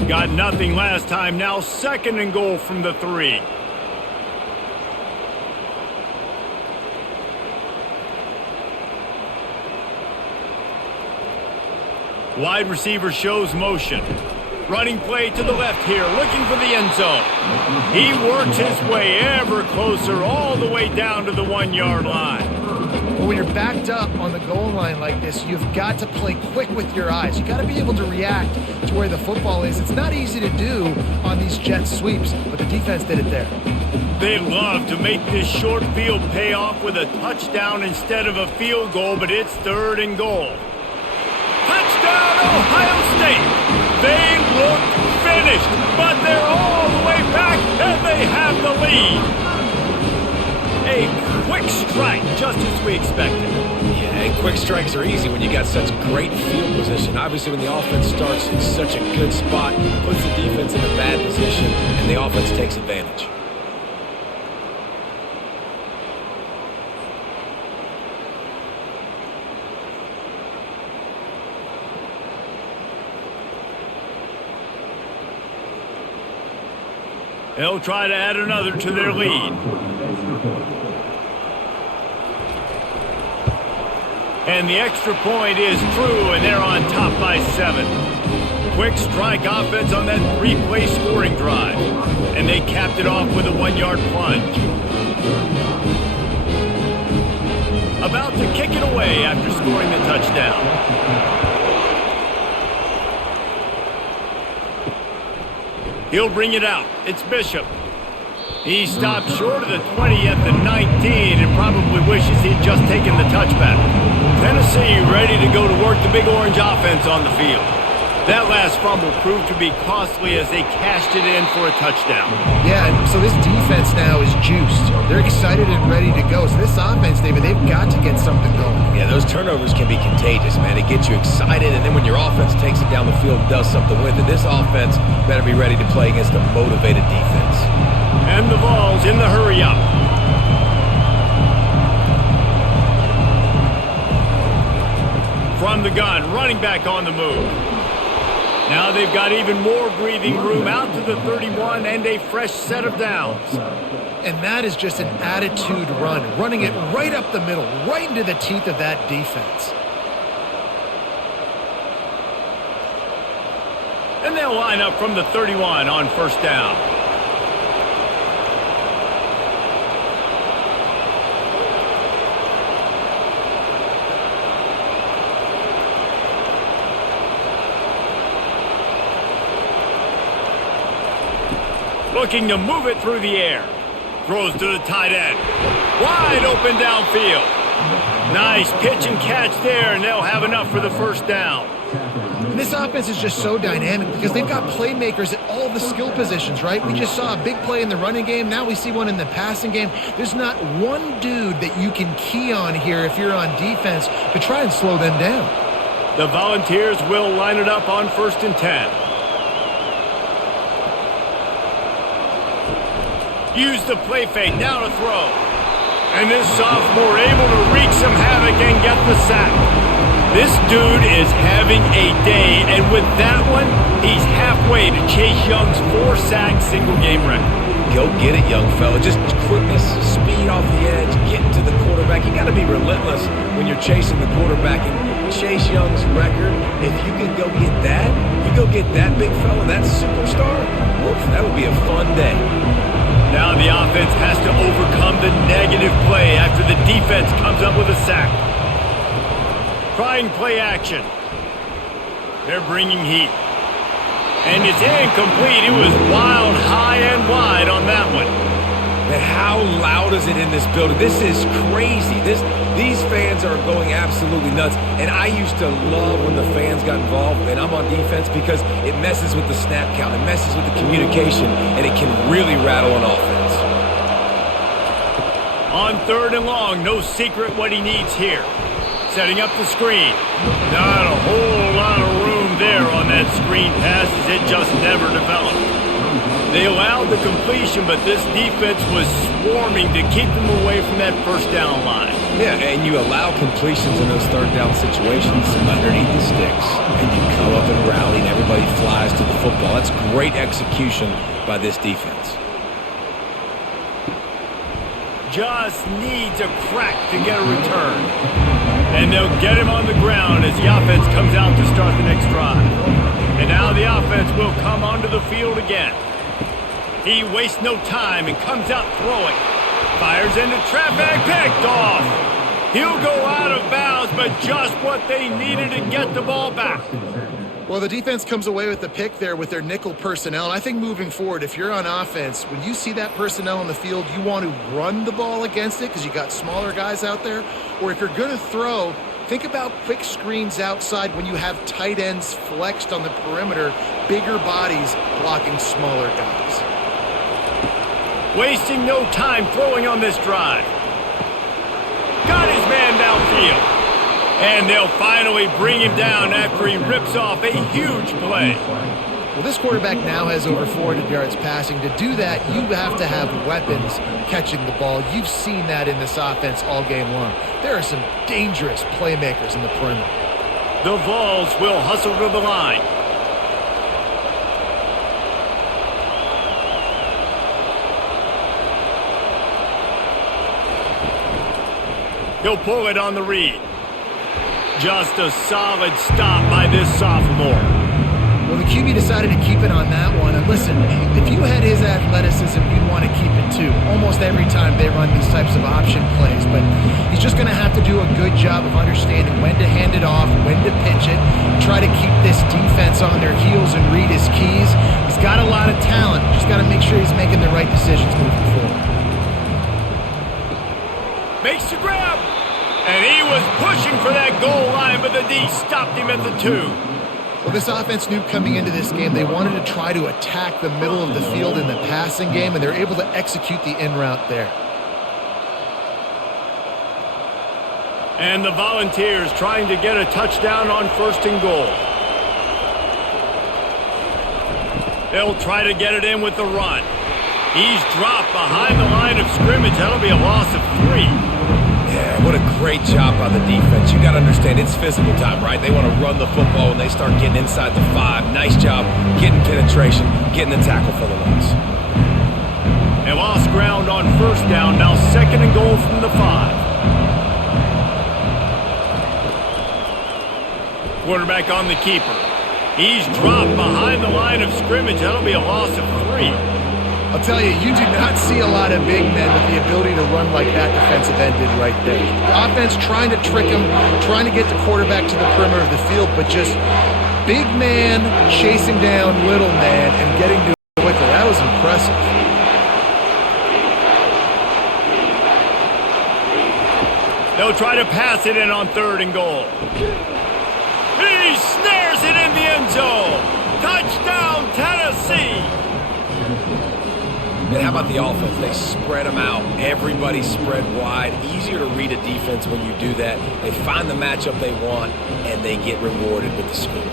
Got nothing last time, now 2nd and goal from the 3. Wide receiver shows motion. Running play to the left here, looking for the end zone. He works his way ever closer, all the way down to the 1-yard line. Well, when you're backed up on the goal line like this, you've got to play quick with your eyes. You've got to be able to react to where the football is. It's not easy to do on these jet sweeps, but the defense did it there. They love to make this short field pay off with a touchdown instead of a field goal, but it's 3rd and goal. Touchdown, Ohio State! They look finished, but they're all the way back, and they have the lead. A quick strike, just as we expected. Yeah, and quick strikes are easy when you got such great field position. Obviously, when the offense starts in such a good spot, puts the defense in a bad position, and the offense takes advantage. They'll try to add another to their lead. And the extra point is true, and they're on top by 7. Quick strike offense on that 3-play scoring drive. And they capped it off with a 1-yard plunge. About to kick it away after scoring the touchdown. He'll bring it out. It's Bishop. He stopped short of the 20 at the 19 and probably wishes he'd just taken the touchback. Tennessee ready to go to work the Big Orange offense on the field. That last fumble proved to be costly as they cashed it in for a touchdown. Yeah, and so this defense now is juiced. They're excited and ready to go. So this offense, David, they've got to get something going. Yeah, those turnovers can be contagious, man. It gets you excited, and then when your offense takes it down the field and does something with it, this offense better be ready to play against a motivated defense. And the Vols in the hurry-up. From the gun, running back on the move. Now they've got even more breathing room out to the 31 and a fresh set of downs. And that is just an attitude run, running it right up the middle, right into the teeth of that defense. And they'll line up from the 31 on first down. Looking to move it through the air. Throws to the tight end. Wide open downfield. Nice pitch and catch there, and they'll have enough for the first down. And this offense is just so dynamic because they've got playmakers at all the skill positions, right? We just saw a big play in the running game. Now we see one in the passing game. There's not one dude that you can key on here if you're on defense to try and slow them down. The Volunteers will line it up on 1st and 10. Use the play fake, now to throw. And this sophomore able to wreak some havoc and get the sack. This dude is having a day, and with that one, he's halfway to Chase Young's 4-sack single-game record. Go get it, young fella. Just quickness, speed off the edge, getting to the quarterback. You got to be relentless when you're chasing the quarterback. And Chase Young's record, if you can go get that, you go get that big fella, that superstar, oof, that would be a fun day. Now the offense has to overcome the negative play after the defense comes up with a sack. Trying play action. They're bringing heat. And it's incomplete. It was wild, high and wide on that one. Man, how loud is it in this building? This is crazy. These fans are going absolutely nuts. And I used to love when the fans got involved, and I'm on defense because it messes with the snap count. It messes with the communication, and it can really rattle an offense. On 3rd and long, no secret what he needs here. Setting up the screen. Not a whole lot of room there on that screen pass as it just never developed. They allowed the completion, but this defense was swarming to keep them away from that first down line. Yeah, and you allow completions in those 3rd down situations underneath the sticks, and you come up and rally, and everybody flies to the football. That's great execution by this defense. Just needs a crack to get a return. And they'll get him on the ground as the offense comes out to start the next drive. And now the offense will come onto the field again. He wastes no time and comes out throwing. Fires into traffic, picked off. He'll go out of bounds, but just what they needed to get the ball back. Well, the defense comes away with the pick there with their nickel personnel. And I think moving forward, if you're on offense, when you see that personnel on the field, you want to run the ball against it because you got smaller guys out there. Or if you're going to throw, think about quick screens outside when you have tight ends flexed on the perimeter, bigger bodies blocking smaller guys. Wasting no time throwing on this drive. Got his man downfield. And they'll finally bring him down after he rips off a huge play. Well, this quarterback now has over 400 yards passing. To do that, you have to have weapons catching the ball. You've seen that in this offense all game long. There are some dangerous playmakers in the perimeter. The Vols will hustle to the line. He'll pull it on the read. Just a solid stop by this sophomore. Well, the QB decided to keep it on that one. And listen, if you had his athleticism, you'd want to keep it too. Almost every time they run these types of option plays. But he's just going to have to do a good job of understanding when to hand it off, when to pitch it, try to keep this defense on their heels and read his keys. He's got a lot of talent. Just got to make sure he's making the right decisions moving forward. Makes the grab. And he was pushing for that goal line, but the D stopped him at the 2. Well, this offense knew coming into this game they wanted to try to attack the middle of the field in the passing game, and they're able to execute the in route there. And the Volunteers trying to get a touchdown on 1st and goal. They'll try to get it in with the run. He's dropped behind the line of scrimmage. That'll be a loss of 3. Yeah, what a great job by the defense. You got to understand, it's physical time, right? They want to run the football when they start getting inside the 5. Nice job getting penetration, getting the tackle for the loss. They lost ground on 1st down. Now 2nd and goal from the 5. Quarterback on the keeper. He's dropped behind the line of scrimmage. That'll be a loss of 3. I'll tell you, you do not see a lot of big men with the ability to run like that defensive end did right there. The offense trying to trick him, trying to get the quarterback to the perimeter of the field, but just big man chasing down little man and getting to it quickly. That was impressive. They'll try to pass it in on 3rd and goal. He snares it in the end zone. Touchdown, Tennessee. And how about the offense? They spread them out. Everybody spread wide. Easier to read a defense when you do that. They find the matchup they want, and they get rewarded with the score.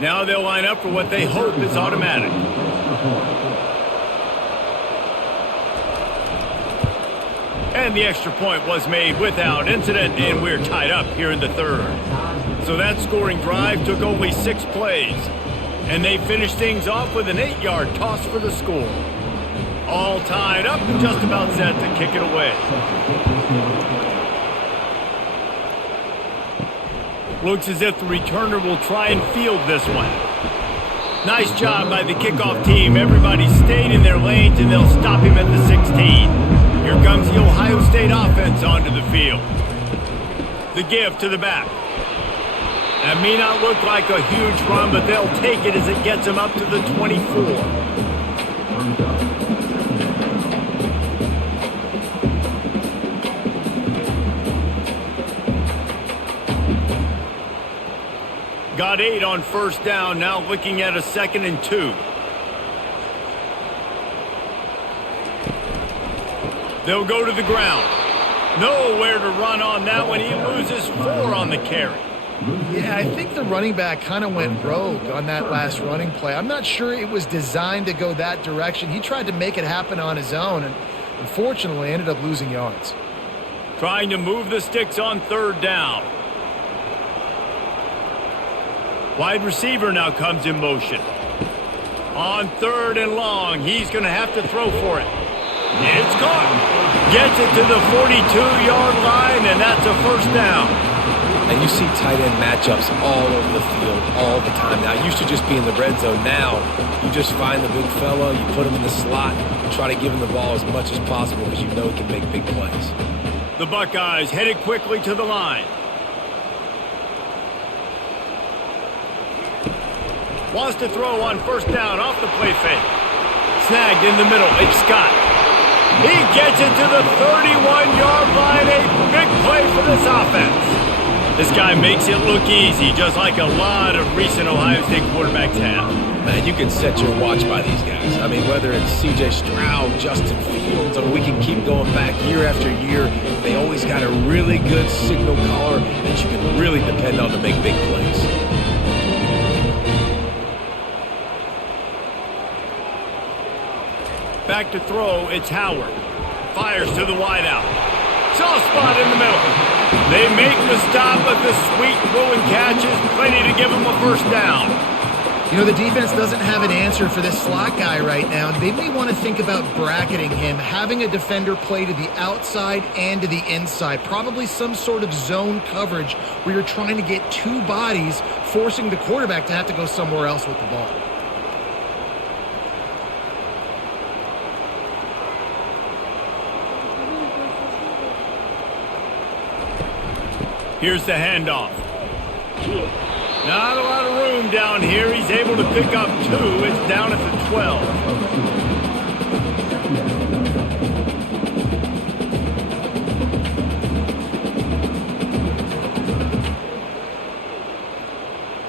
Now they'll line up for what they hope is automatic. And the extra point was made without incident, and we're tied up here in the 3rd. So that scoring drive took only 6 plays. And they finished things off with an 8-yard toss for the score. All tied up and just about set to kick it away. Looks as if the returner will try and field this one. Nice job by the kickoff team. Everybody stayed in their lanes, and they'll stop him at the 16. Here comes the Ohio State offense onto the field. The give to the back. That may not look like a huge run, but they'll take it as it gets them up to the 24. Got 8 on 1st down, now looking at a 2nd and 2. They'll go to the ground. Nowhere to run on that one. He loses 4 on the carry. Yeah, I think the running back kind of went rogue on that last running play. I'm not sure it was designed to go that direction. He tried to make it happen on his own and unfortunately ended up losing yards. Trying to move the sticks on 3rd down. Wide receiver now comes in motion. On 3rd and long, he's going to have to throw for it. It's caught. Gets it to the 42-yard line, and that's a 1st down. And you see tight end matchups all over the field all the time. Now, it used to just be in the red zone. Now, you just find the big fella, you put him in the slot, and try to give him the ball as much as possible because you know he can make big plays. The Buckeyes headed quickly to the line. Wants to throw on 1st down off the play fake. Snagged in the middle. It's Scott. He gets it to the 31-yard line. A big play for this offense. This guy makes it look easy, just like a lot of recent Ohio State quarterbacks have. Man, you can set your watch by these guys. I mean, whether it's C.J. Stroud, Justin Fields, or we can keep going back year after year, they always got a really good signal caller that you can really depend on to make big plays. Back to throw, it's Howard. Fires to the wideout. Soft spot in the middle. They make the stop, but the sweet throwing catch is plenty to give them a 1st down. You know, the defense doesn't have an answer for this slot guy right now. They may want to think about bracketing him, having a defender play to the outside and to the inside. Probably some sort of zone coverage where you're trying to get 2 bodies, forcing the quarterback to have to go somewhere else with the ball. Here's the handoff. Not a lot of room down here. He's able to pick up 2. It's down at the 12.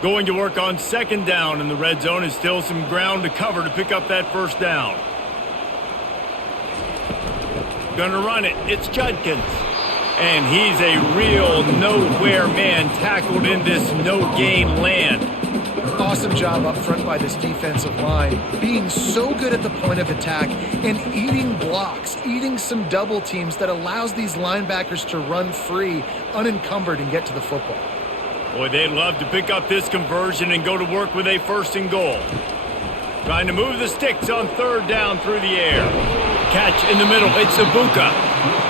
Going to work on second down in the red zone, and still some ground to cover to pick up that first down. Gonna run it. It's Judkins. And he's a real nowhere man, tackled in this no-gain land. Awesome job up front by this defensive line, being so good at the point of attack and eating blocks, eating some double teams that allows these linebackers to run free, unencumbered, and get to the football. Boy, they'd love to pick up this conversion and go to work with a first and goal. Trying to move the sticks on third down through the air. Catch in the middle. It's Ibuka.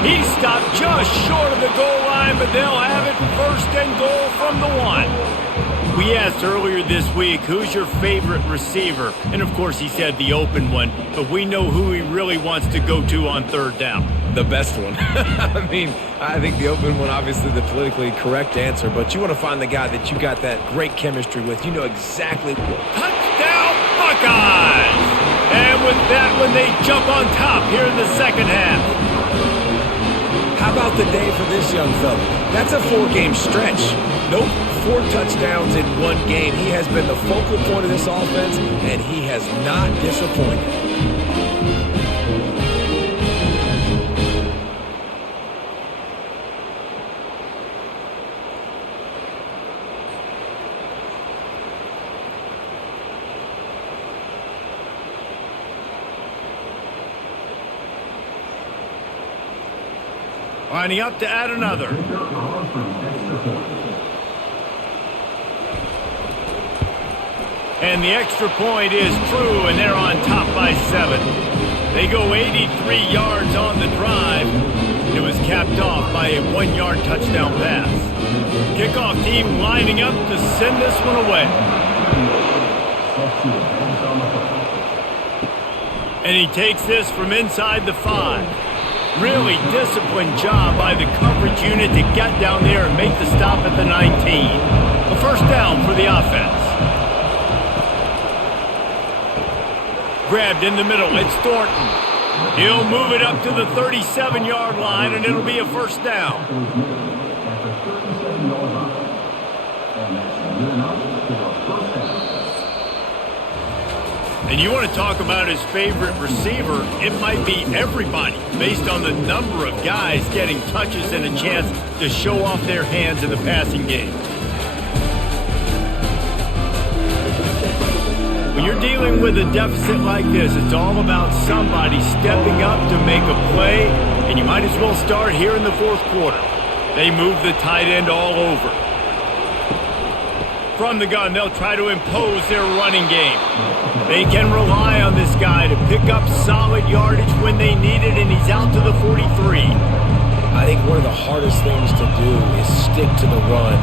He stopped just short of the goal line, but they'll have it first and goal from the 1. We asked earlier this week, who's your favorite receiver? And of course he said the open one, but we know who he really wants to go to on third down. The best one. I mean, I think the open one, obviously the politically correct answer, but you want to find the guy that you got that great chemistry with. You know exactly. Touchdown, Buckeyes! And with that one, they jump on top here in the second half. How about the day for this young fella? That's a 4-game stretch. Nope, 4 touchdowns in 1 game. He has been the focal point of this offense, and he has not disappointed. Lining up to add another. And the extra point is true, and they're on top by 7. They go 83 yards on the drive. It was capped off by a 1-yard touchdown pass. Kickoff team lining up to send this one away. And he takes this from inside the 5. Really disciplined job by the coverage unit to get down there and make the stop at the 19. A first down for the offense. Grabbed in the middle, it's Thornton. He'll move it up to the 37-yard line, and it'll be a first down. And you want to talk about his favorite receiver, it might be everybody based on the number of guys getting touches and a chance to show off their hands in the passing game. When you're dealing with a deficit like this, it's all about somebody stepping up to make a play, and you might as well start here in the fourth quarter. They move the tight end all over. From the gun, they'll try to impose their running game. They can rely on this guy to pick up solid yardage when they need it, and he's out to the 43. I think one of the hardest things to do is stick to the run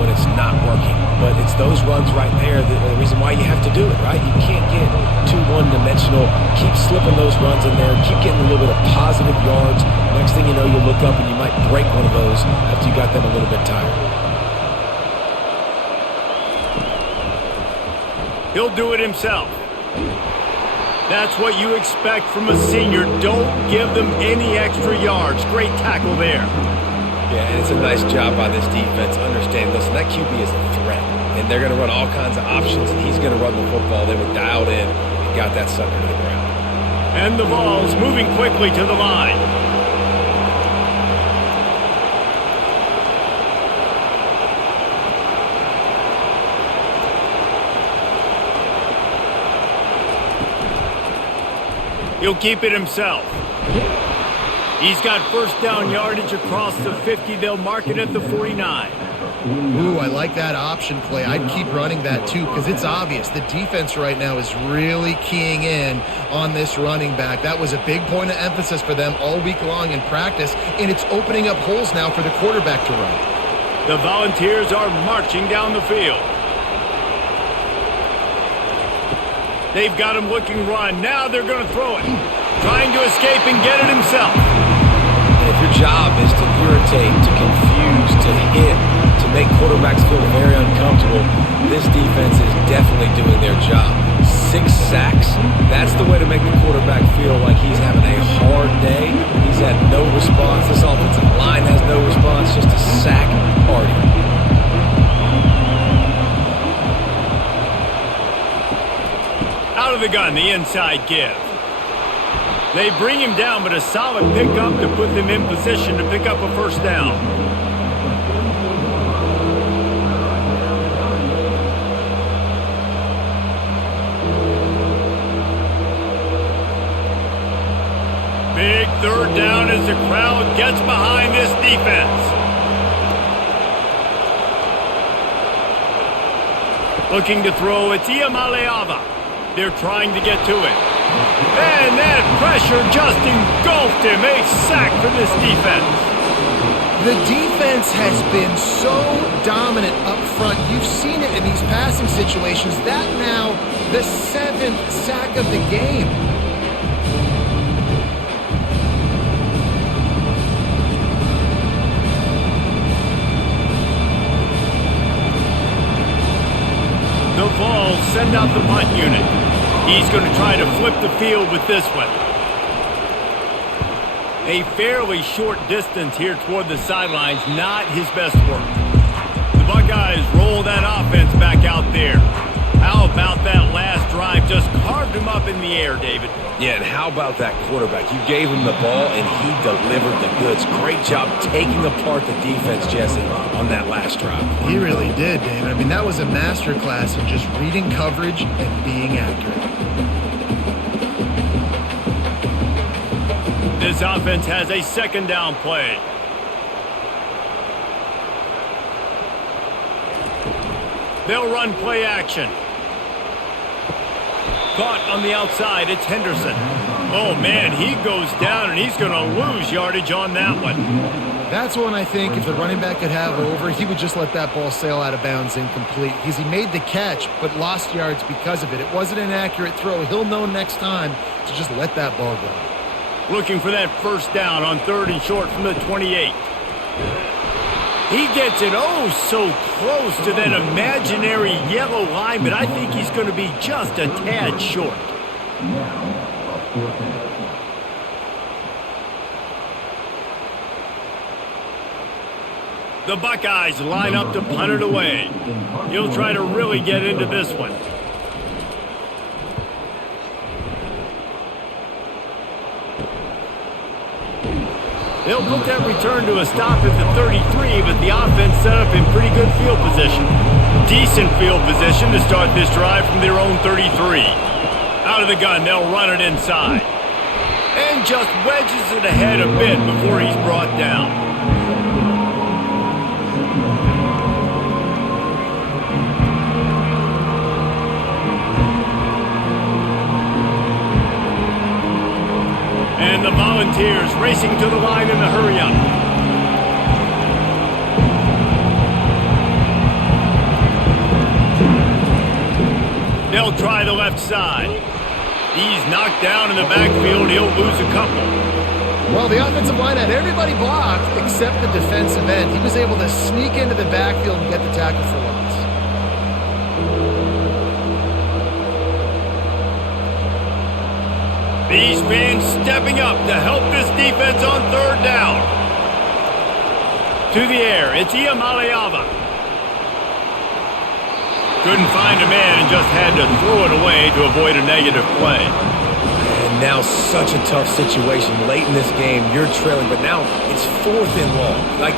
when it's not working. But it's those runs right there that are the reason why you have to do it, right? You can't get too one-dimensional. Keep slipping those runs in there. Keep getting a little bit of positive yards. Next thing you know, you look up and you might break one of those after you got them a little bit tired. He'll do it himself. That's what you expect from a senior. Don't give them any extra yards. Great tackle there. Yeah, and it's a nice job by this defense. Understand, listen, that QB is a threat, and they're going to run all kinds of options, and he's going to run the football. They were dialed in and got that sucker to the ground. And the ball's moving quickly to the line. He'll keep it himself. He's got first down yardage across the 50. They'll mark it at the 49. Ooh, I like that option play. I'd keep running that too because it's obvious. The defense right now is really keying in on this running back. That was a big point of emphasis for them all week long in practice, and it's opening up holes now for the quarterback to run. The Volunteers are marching down the field. They've got him looking run. Now they're going to throw it. Trying to escape and get it himself. And if your job is to irritate, to confuse, to hit, to make quarterbacks feel very uncomfortable, this defense is definitely doing their job. 6 sacks, that's the way to make the quarterback feel like he's having a hard day. He's had no response. This offensive line has no response, just a sack party. Out of the gun, the inside give. They bring him down, but a solid pickup to put them in position to pick up a first down. Big third down as the crowd gets behind this defense. Looking to throw, it's Iamaleava. They're trying to get to it. And that pressure just engulfed him. A sack for this defense. The defense has been so dominant up front. You've seen it in these passing situations. That now the 7th sack of the game. The Vols send out the punt unit. He's going to try to flip the field with this one. A fairly short distance here toward the sidelines, not his best work. The Buckeyes roll that offense back out there. How about that last drive? Just carved him up in the air, David. Yeah, and how about that quarterback? You gave him the ball, and he delivered the goods. Great job taking apart the defense, Jesse, on that last drive. He really did, David. I mean, that was a masterclass in just reading coverage and being accurate. This offense has a second down play. They'll run play action. Caught on the outside, it's Henderson. Oh, man, he goes down, and he's going to lose yardage on that one. That's one I think if the running back could have over, he would just let that ball sail out of bounds incomplete because he made the catch but lost yards because of it. It wasn't an accurate throw. He'll know next time to just let that ball go. Looking for that first down on 3rd and short from the 28. He gets it oh so close to that imaginary yellow line, but I think he's going to be just a tad short. The Buckeyes line up to punt it away. He'll try to really get into this one. They'll put that return to a stop at the 33, but the offense set up in pretty good field position. Decent field position to start this drive from their own 33. Out of the gun, they'll run it inside. And just wedges it ahead a bit before he's brought down. And the Volunteers racing to the line in the hurry-up. They'll try the left side. He's knocked down in the backfield. He'll lose a couple. Well, the offensive line had everybody blocked except the defensive end. He was able to sneak into the backfield and get the tackle for loss. These fans stepping up to help this defense on 3rd down. To the air, it's Iamaleava. Couldn't find a man and just had to throw it away to avoid a negative play. And now such a tough situation. Late in this game, you're trailing, but now it's 4th and long. Like,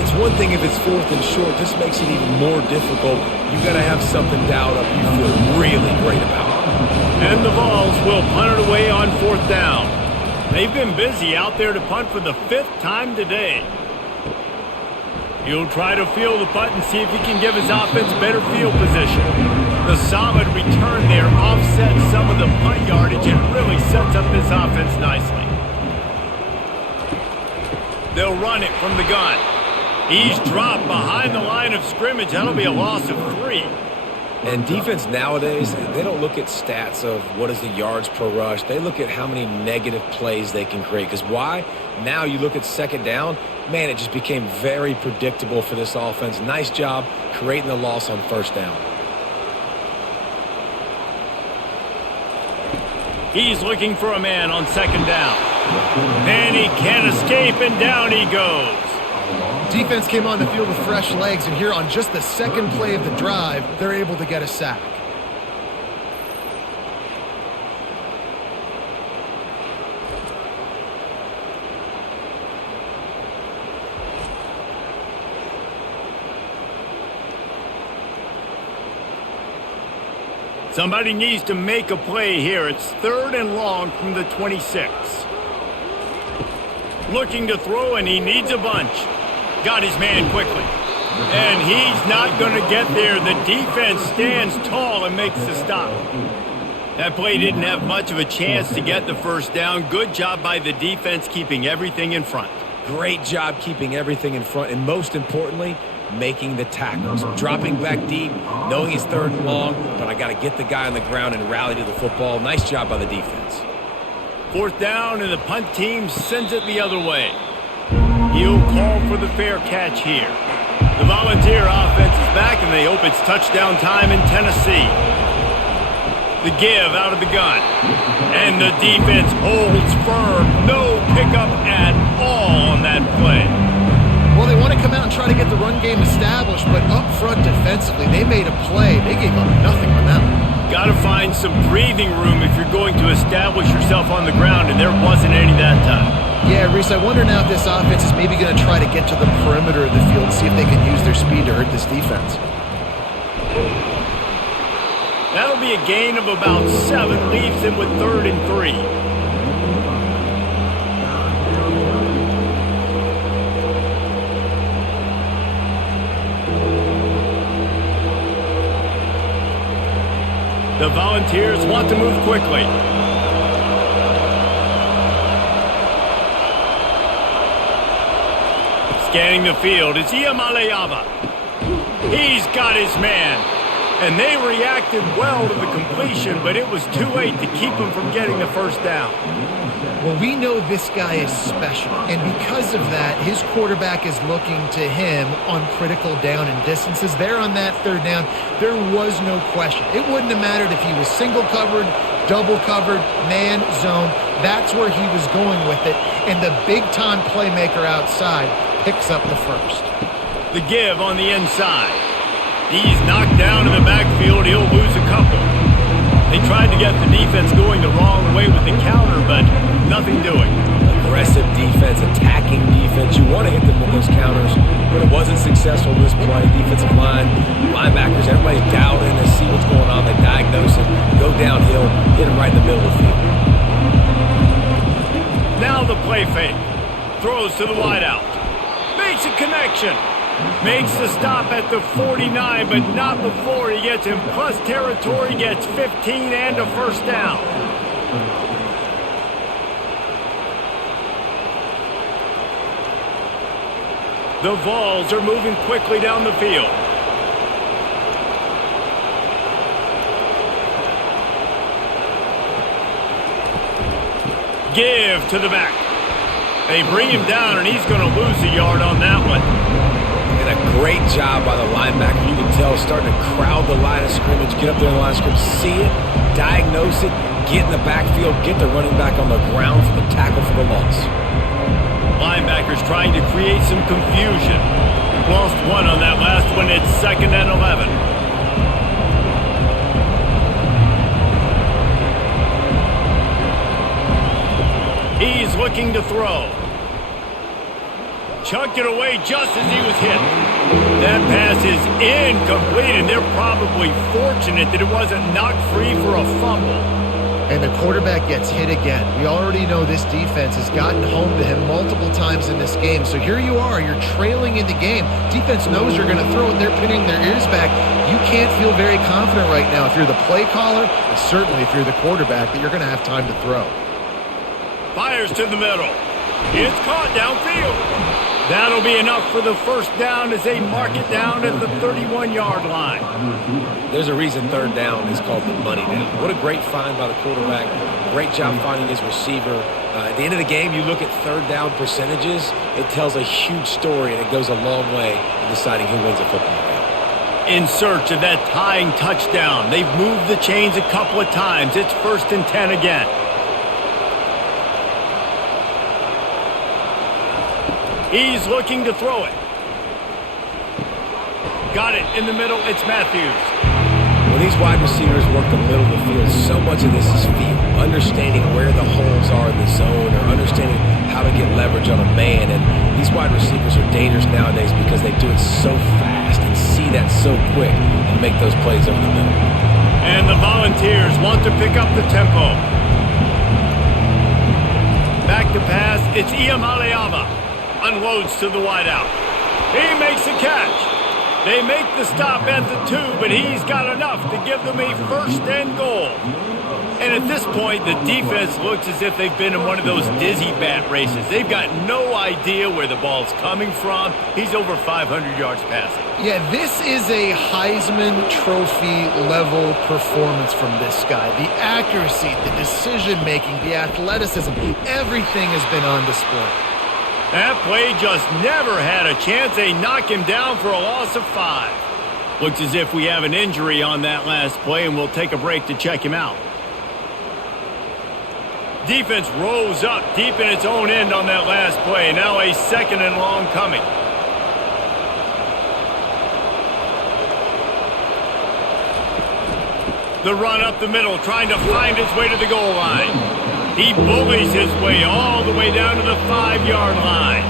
it's one thing if it's 4th and short. This makes it even more difficult. You got to have something dialed up you feel really great about. And the Vols will punt it away on 4th down. They've been busy out there to punt for the 5th time today. He'll try to field the punt and see if he can give his offense better field position. The solid return there offsets some of the punt yardage and really sets up this offense nicely. They'll run it from the gun. He's dropped behind the line of scrimmage. That'll be a loss of 3. And defense nowadays, they don't look at stats of what is the yards per rush. They look at how many negative plays they can create. Because why? Now you look at second down, man, it just became very predictable for this offense. Nice job creating the loss on first down. He's looking for a man on second down. And he can't escape, and down he goes. Defense came on the field with fresh legs, and here on just the second play of the drive, they're able to get a sack. Somebody needs to make a play here. It's 3rd and long from the 26. Looking to throw, and he needs a bunch. Got his man quickly. And he's not going to get there. The defense stands tall and makes the stop. That play didn't have much of a chance to get the first down. Good job by the defense keeping everything in front. Great job keeping everything in front, and most importantly, making the tackles. Dropping back deep, knowing he's 3rd and long, but I got to get the guy on the ground and rally to the football. Nice job by the defense. 4th down, and the punt team sends it the other way. He'll call for the fair catch here. The Volunteer offense is back, and they hope it's touchdown time in Tennessee. The give out of the gun. And the defense holds firm. No pickup at all on that play. Well, they want to come out and try to get the run game established, but up front defensively, they made a play. They gave up nothing on that one. Got to find some breathing room if you're going to establish yourself on the ground, and there wasn't any that time. Yeah, Reese, I wonder now if this offense is maybe going to try to get to the perimeter of the field and see if they can use their speed to hurt this defense. That'll be a gain of about 7, leaves him with 3rd and 3. The Volunteers want to move quickly. Scanning the field, it's Iamaleava. He's got his man. And they reacted well to the completion, but it was too late to keep him from getting the first down. Well, we know this guy is special, and because of that, his quarterback is looking to him on critical down and distances. There on that 3rd down, there was no question. It wouldn't have mattered if he was single covered, double covered, man, zone. That's where he was going with it, and the big-time playmaker outside picks up the first. The give on the inside. He's knocked down in the backfield. He'll lose a couple. They tried to get the defense going the wrong way with the counter, but nothing doing. Aggressive defense, attacking defense. You want to hit them with those counters, but it wasn't successful this play. Defensive line, linebackers, everybody's dialed in to see what's going on. They diagnose it, go downhill, hit him right in the middle of the field. Now the play fake. Throws to the wideout. Makes a connection. Makes the stop at the 49, but not before he gets in plus territory, gets 15 and a first down. The Vols are moving quickly down the field. Give to the back. They bring him down, and he's going to lose a yard on that one. And a great job by the linebacker. You can tell starting to crowd the line of scrimmage, get up there in the line of scrimmage, see it, diagnose it, get in the backfield, get the running back on the ground for the tackle for the loss. Linebackers trying to create some confusion. Lost one on that last one. It's 2nd and 11. He's looking to throw. Chucked it away just as he was hit. That pass is incomplete, and they're probably fortunate that it wasn't knocked free for a fumble. And the quarterback gets hit again. We already know this defense has gotten home to him multiple times in this game. So here you are, you're trailing in the game. Defense knows you're going to throw it. They're pinning their ears back. You can't feel very confident right now if you're the play caller, and certainly if you're the quarterback, that you're going to have time to throw. Fires to the middle. It's caught downfield. That'll be enough for the first down as they mark it down at the 31-yard line. There's a reason 3rd down is called the money down. What a great find by the quarterback. Great job finding his receiver. At the end of the game, you look at third down percentages, it tells a huge story, and it goes a long way in deciding who wins a football game. In search of that tying touchdown. They've moved the chains a couple of times. It's 1st and 10 again. He's looking to throw it. Got it in the middle. It's Matthews. When these wide receivers work the middle of the field, so much of this is feel. Understanding where the holes are in the zone or understanding how to get leverage on a man. And these wide receivers are dangerous nowadays because they do it so fast and see that so quick and make those plays over the middle. And the Volunteers want to pick up the tempo. Back to pass. It's Iamaleava. Unloads to the wideout. He makes the catch. They make the stop at the 2, but he's got enough to give them a 1st and goal. And at this point, the defense looks as if they've been in one of those dizzy bat races. They've got no idea where the ball's coming from. He's over 500 yards passing. Yeah, this is a Heisman Trophy level performance from this guy. The accuracy, the decision-making, the athleticism, everything has been on display. That play just never had a chance. They knock him down for a loss of 5. Looks as if we have an injury on that last play, and we'll take a break to check him out. Defense rose up deep in its own end on that last play. Now a 2nd and long coming. The run up the middle, trying to find his way to the goal line. He bullies his way all the way down to the 5-yard line.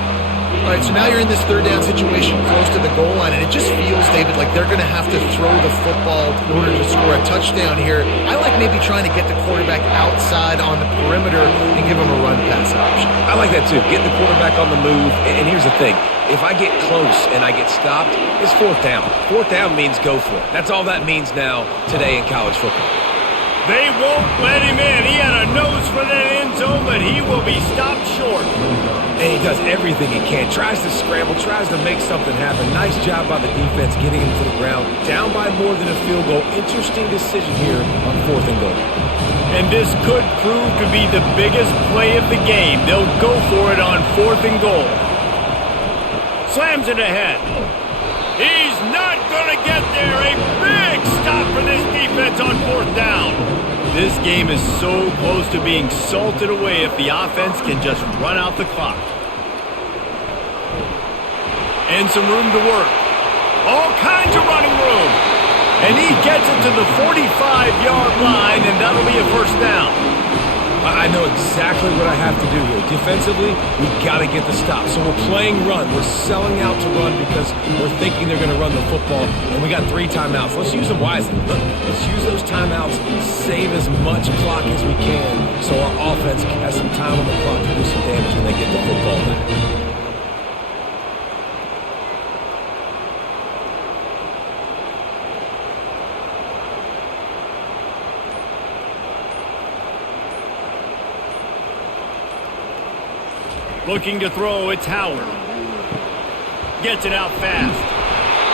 All right, so now you're in this third down situation close to the goal line, and it just feels, David, like they're going to have to throw the football in order to score a touchdown here. I like maybe trying to get the quarterback outside on the perimeter and give him a run pass option. I like that too. Get the quarterback on the move. And here's the thing. If I get close and I get stopped, it's 4th down. 4th down means go for it. That's all that means now today in college football. They won't let him in. He had a nose for that end zone, but he will be stopped short. And he does everything he can. Tries to scramble, tries to make something happen. Nice job by the defense getting him to the ground. Down by more than a field goal. Interesting decision here on 4th and goal. And this could prove to be the biggest play of the game. They'll go for it on 4th and goal. Slams it ahead. He's not going to get there. A big stop for this defense on 4th down. This game is so close to being salted away if the offense can just run out the clock. And some room to work. All kinds of running room. And he gets it to the 45-yard line, and that'll be a 1st down. I know exactly what I have to do here. Defensively, we've got to get the stop. So we're playing run. We're selling out to run because we're thinking they're going to run the football. And we got 3 timeouts. Let's use them wisely. Look, let's use those timeouts, save as much clock as we can so our offense has some time on the clock to do some damage when they get the football back. Looking to throw, it's Howard. Gets it out fast.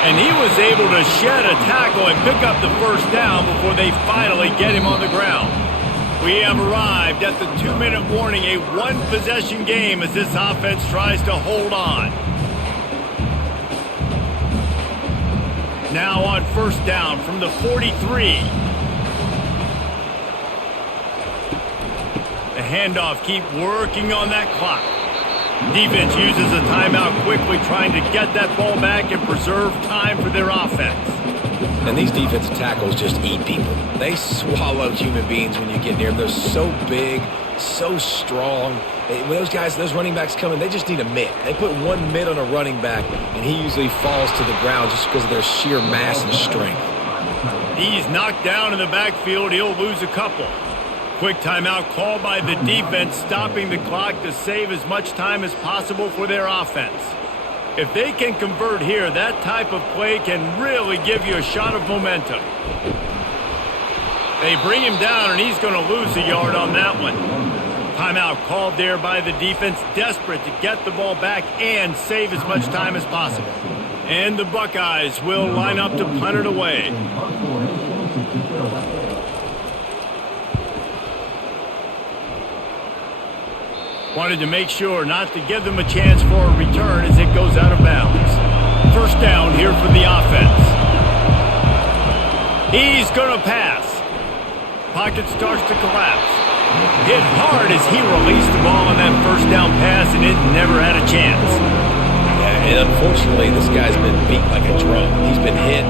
And he was able to shed a tackle and pick up the 1st down before they finally get him on the ground. We have arrived at the 2-minute warning, a 1-possession game as this offense tries to hold on. Now on 1st down from the 43. The handoff, keep working on that clock. Defense uses a timeout quickly, trying to get that ball back and preserve time for their offense. And these defensive tackles just eat people. They swallow human beings when you get near them. They're so big, so strong. When those guys, those running backs come in, they just need a mitt. They put 1 mitt on a running back, and he usually falls to the ground just because of their sheer mass and strength. He's knocked down in the backfield. He'll lose a couple. Quick timeout called by the defense, stopping the clock to save as much time as possible for their offense. If they can convert here, that type of play can really give you a shot of momentum. They bring him down, and he's going to lose a yard on that one. Timeout called there by the defense, desperate to get the ball back and save as much time as possible. And the Buckeyes will line up to punt it away. Wanted to make sure not to give them a chance for a return as it goes out of bounds. First down here for the offense. He's going to pass. Pocket starts to collapse. Hit hard as he released the ball on that first down pass, and it never had a chance. And unfortunately, this guy's been beat like a drum. He's been hit,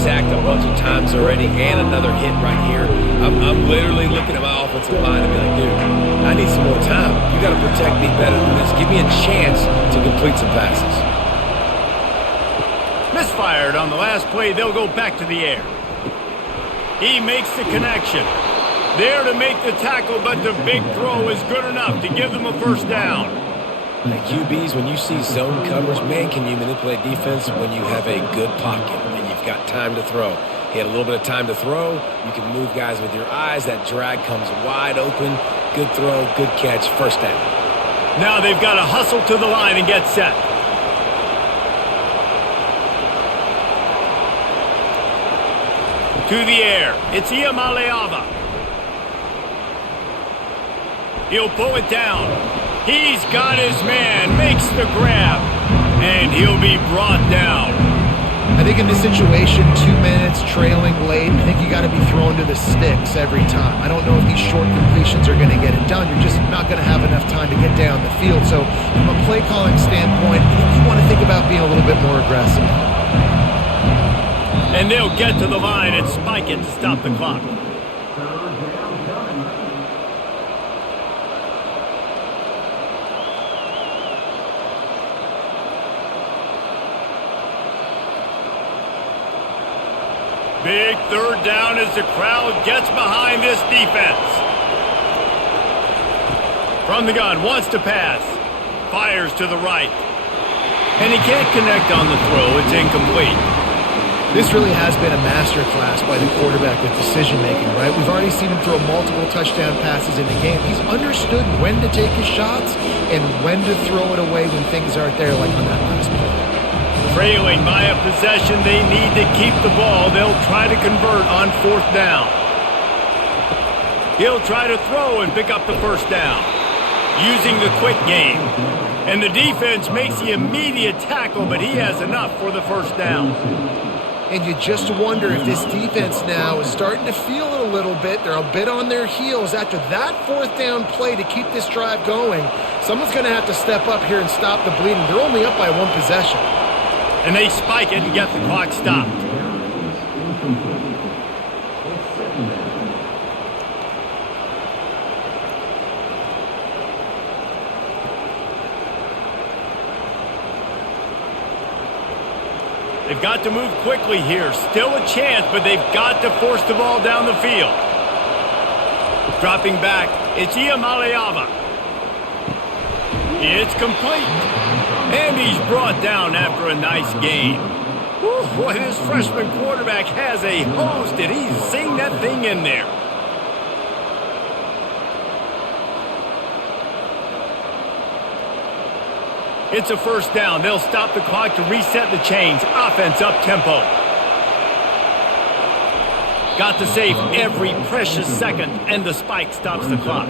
sacked a bunch of times already, and another hit right here. I'm literally looking at my offensive line and be like, dude, I need some more time. You got to protect me better than this. Give me a chance to complete some passes. Misfired on the last play. They'll go back to the air. He makes the connection. There to make the tackle, but the big throw is good enough to give them a first down. The QBs, when you see zone coverage, man, can you manipulate defense when you have a good pocket and you've got time to throw. He had a little bit of time to throw. You can move guys with your eyes. That drag comes wide open. Good throw, good catch, first down. Now they've got to hustle to the line and get set. To the air. It's Iamaleava. He'll pull it down. He's got his man. Makes the grab. And he'll be brought down. I think in this situation, 2 minutes, trailing late, I think you got to be thrown to the sticks every time. I don't know if these short completions are going to get it done. You're just not going to have enough time to get down the field. So from a play calling standpoint, you want to think about being a little bit more aggressive. And they'll get to the line and spike it to stop the clock. Big third down as the crowd gets behind this defense. From the gun, wants to pass. Fires to the right. And he can't connect on the throw. It's incomplete. This really has been a masterclass by the quarterback with decision-making, right? We've already seen him throw multiple touchdown passes in the game. He's understood when to take his shots and when to throw it away when things aren't there, like on that last play. Trailing by a possession, they need to keep the ball. They'll try to convert on fourth down. He'll try to throw and pick up the first down, using the quick game. And the defense makes the immediate tackle, but he has enough for the first down. And you just wonder if this defense now is starting to feel it a little bit. They're a bit on their heels after that fourth down play to keep this drive going. Someone's going to have to step up here and stop the bleeding. They're only up by one possession. And they spike it and get the clock stopped. They've got to move quickly here. Still a chance, but they've got to force the ball down the field. Dropping back, it's Iamaleava. It's complete. And he's brought down after a nice game. Whew, boy, this freshman quarterback has a hose. Did he zing that thing in there? It's a first down. They'll stop the clock to reset the chains. Offense up tempo. Got to save every precious second, and the spike stops the clock.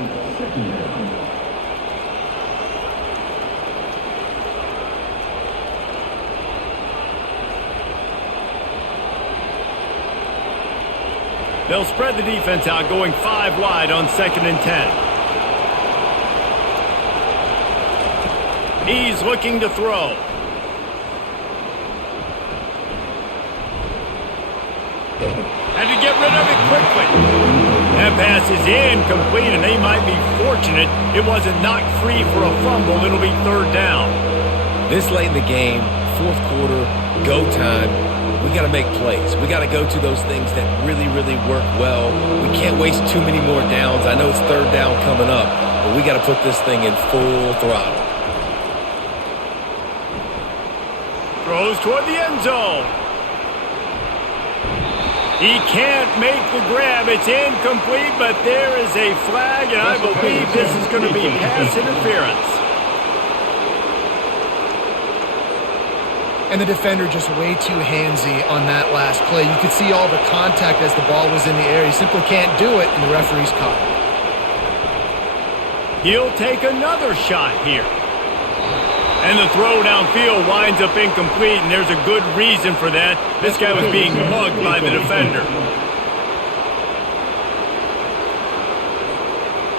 They'll spread the defense out, going 5 wide on 2nd and 10. He's looking to throw. Had to get rid of it quickly. That pass is incomplete, and they might be fortunate it wasn't knocked free for a fumble. It'll be 3rd down. This late in the game, 4th quarter, go time. We got to make plays. We got to go to those things that really, really work well. We can't waste too many more downs. I know it's 3rd down coming up, but we got to put this thing in full throttle. Throws toward the end zone. He can't make the grab. It's incomplete, but there is a flag, and I believe this is going to be pass interference. And the defender just way too handsy on that last play. You could see all the contact as the ball was in the air. He simply can't do it, and the referee's caught. He'll take another shot here. And the throw downfield winds up incomplete, and there's a good reason for that. This guy was being mugged by the defender.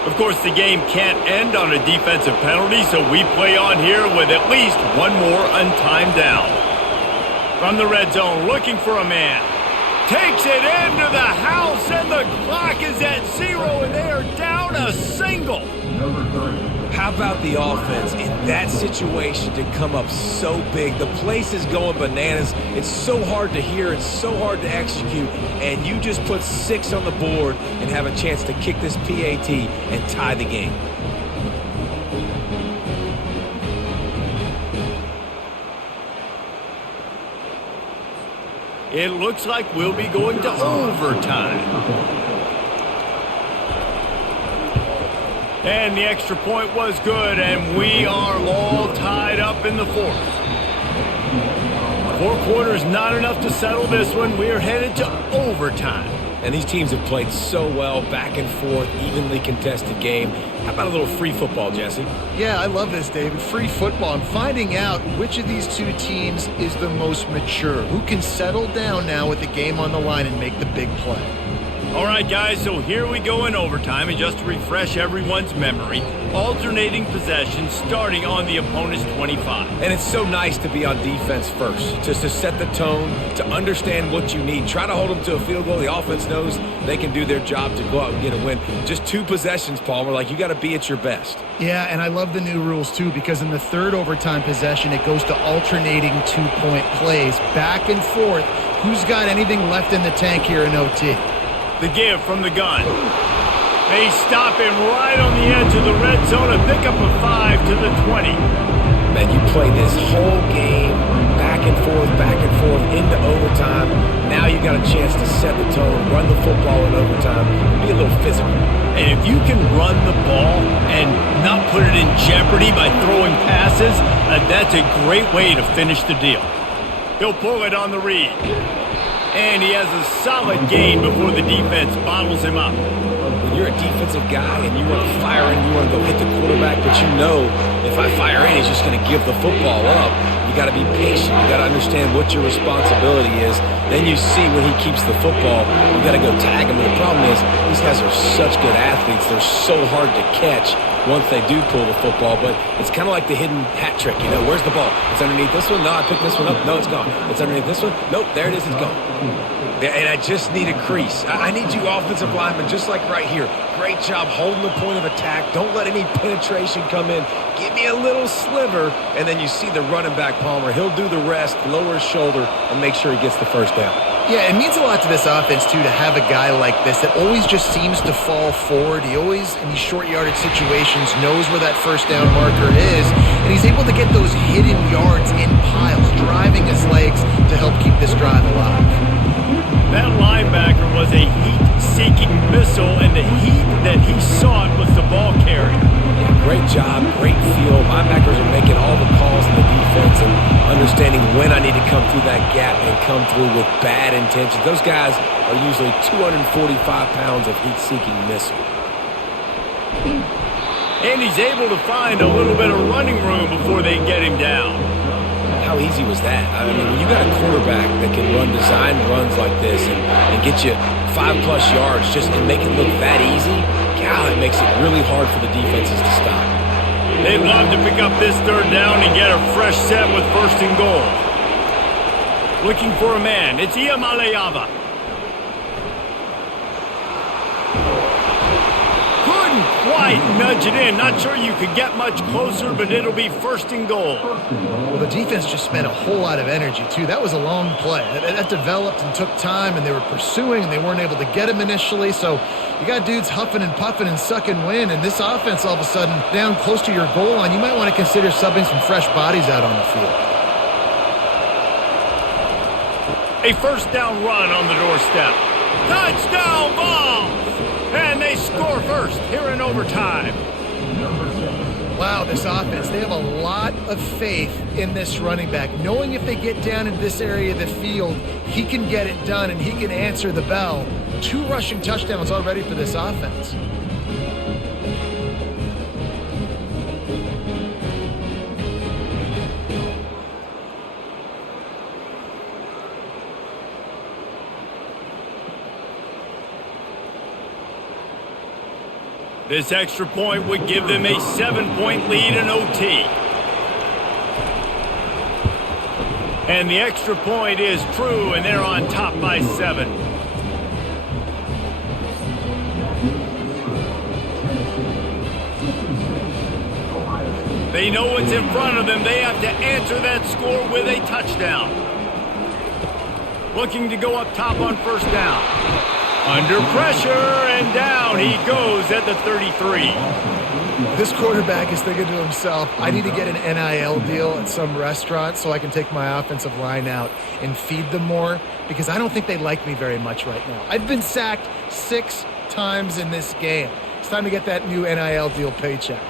Of course, the game can't end on a defensive penalty, so we play on here with at least one more untimed down. From the red zone, looking for a man. Takes it into the house, and the clock is at 0, and they are down a single. How about the offense in that situation to come up so big? The place is going bananas. It's so hard to hear. It's so hard to execute. And you just put 6 on the board and have a chance to kick this PAT and tie the game. It looks like we'll be going to overtime. And the extra point was good, and we are all tied up in the 4th. 4 quarters not enough to settle this one. We are headed to overtime. And these teams have played so well, back and forth, evenly contested game. How about a little free football, Jesse? Yeah, I love this, David. Free football. I'm finding out which of these two teams is the most mature, who can settle down now with the game on the line and make the big play. All right, guys, so here we go in overtime, and just to refresh everyone's memory, alternating possession starting on the opponent's 25. And it's so nice to be on defense first, just to set the tone, to understand what you need. Try to hold them to a field goal. The offense knows they can do their job to go out and get a win. Just 2 possessions, Palmer, like you got to be at your best. Yeah, and I love the new rules, too, because in the 3rd overtime possession, it goes to alternating 2-point plays, back and forth. Who's got anything left in the tank here in OT? The give from the gun. They stop him right on the edge of the red zone and pick up a 5 to the 20. Man, you play this whole game back and forth, into overtime. Now you got a chance to set the tone, run the football in overtime, be a little physical. And if you can run the ball and not put it in jeopardy by throwing passes, that's a great way to finish the deal. He'll pull it on the read. And he has a solid gain before the defense bottles him up. When you're a defensive guy and you want to fire in, you want to go hit the quarterback, but you know if I fire in, he's just going to give the football up. You got to be patient. You got to understand what your responsibility is. Then you see when he keeps the football, you got to go tag him. And the problem is these guys are such good athletes. They're so hard to catch once they do pull the football, but it's kind of like the hidden hat trick. You know, where's the ball? It's underneath this one. No, I picked this one up. No, it's gone. It's underneath this one. Nope, there it is. It's gone. And I just need a crease. I need you offensive linemen, just like right here. Great job holding the point of attack. Don't let any penetration come in. Give me a little sliver, and then you see the running back, Palmer. He'll do the rest, lower his shoulder, and make sure he gets the first down. Yeah, it means a lot to this offense, too, to have a guy like this that always just seems to fall forward. He always, in these short yardage situations, knows where that first down marker is, and he's able to get those hidden yards in piles, driving his legs to help keep this drive alive. That linebacker was a heat-seeking missile, and the heat that he sought was the ball carrier. Yeah, great job, great feel. Linebackers are making all the calls in the defense and understanding when I need to come through that gap and come through with bad intentions. Those guys are usually 245 pounds of heat-seeking missile. And he's able to find a little bit of running room before they get him down. How easy was that? I mean, when you got a quarterback that can run design runs like this and get you 5+ yards just and make it look that easy, God, it makes it really hard for the defenses to stop. They'd love to pick up this 3rd down and get a fresh set with 1st and goal. Looking for a man. It's Iamaleava. Couldn't quite nudge it in. Not sure you could get much closer, but it'll be 1st and goal. Well, the defense just spent a whole lot of energy, too. That was a long play. That developed and took time, and they were pursuing, and they weren't able to get him initially. So you got dudes huffing and puffing and sucking wind, and this offense all of a sudden down close to your goal line. You might want to consider subbing some fresh bodies out on the field. A 1st down run on the doorstep. Touchdown Vols! And they score first here in overtime. Wow, this offense, they have a lot of faith in this running back, knowing if they get down in this area of the field, he can get it done and he can answer the bell. 2 rushing touchdowns already for this offense. This extra point would give them a 7-point lead in OT. And the extra point is true, and they're on top by 7. They know what's in front of them. They have to answer that score with a touchdown. Looking to go up top on first down. Under pressure, and down he goes at the 33. This quarterback is thinking to himself, I need to get an NIL deal at some restaurant so I can take my offensive line out and feed them more, because I don't think they like me very much right now. I've been sacked 6 times in this game. It's time to get that new NIL deal paycheck.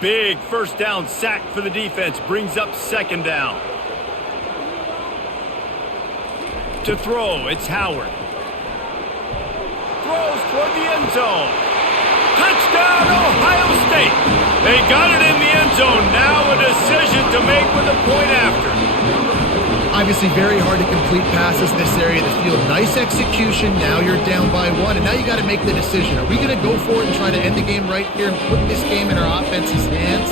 Big first down sack for the defense, brings up second down. To throw, it's Howard. Throws toward the end zone. Touchdown, Ohio State. They got it in the end zone. Now a decision to make with a point after. Obviously very hard to complete passes this area of the field. Nice execution. Now you're down by 1, and now you got to make the decision. Are we going to go for it and try to end the game right here and put this game in our offense's hands?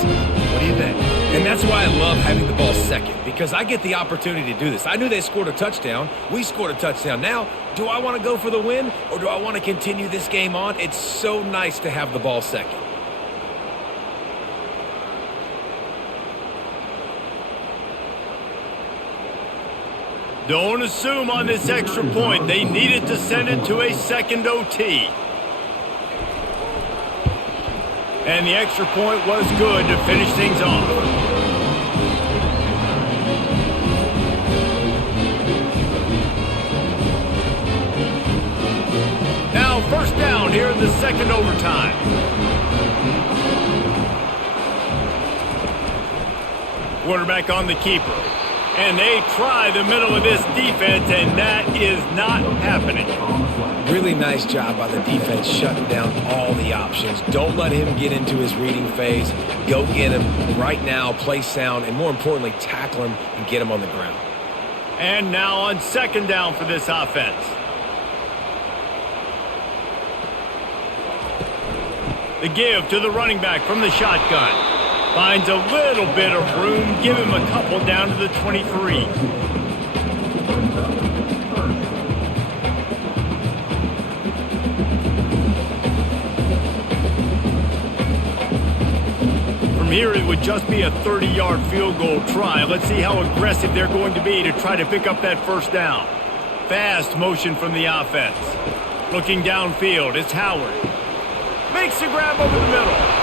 What do you think? And that's why I love having the ball second, because I get the opportunity to do this. I knew they scored a touchdown. We scored a touchdown. Now, do I want to go for the win, or do I want to continue this game on? It's so nice to have the ball second. Don't assume on this extra point. They needed to send it to a second OT. And the extra point was good to finish things off. Now first down here in the second overtime. Quarterback on the keeper. And they try the middle of this defense, and that is not happening. Really nice job by the defense shutting down all the options. Don't let him get into his reading phase. Go get him right now, play sound, and more importantly, tackle him and get him on the ground. And now on second down for this offense. The give to the running back from the shotgun. Finds a little bit of room. Give him a couple down to the 23. From here, it would just be a 30-yard field goal try. Let's see how aggressive they're going to be to try to pick up that first down. Fast motion from the offense. Looking downfield, it's Howard. Makes the grab over the middle.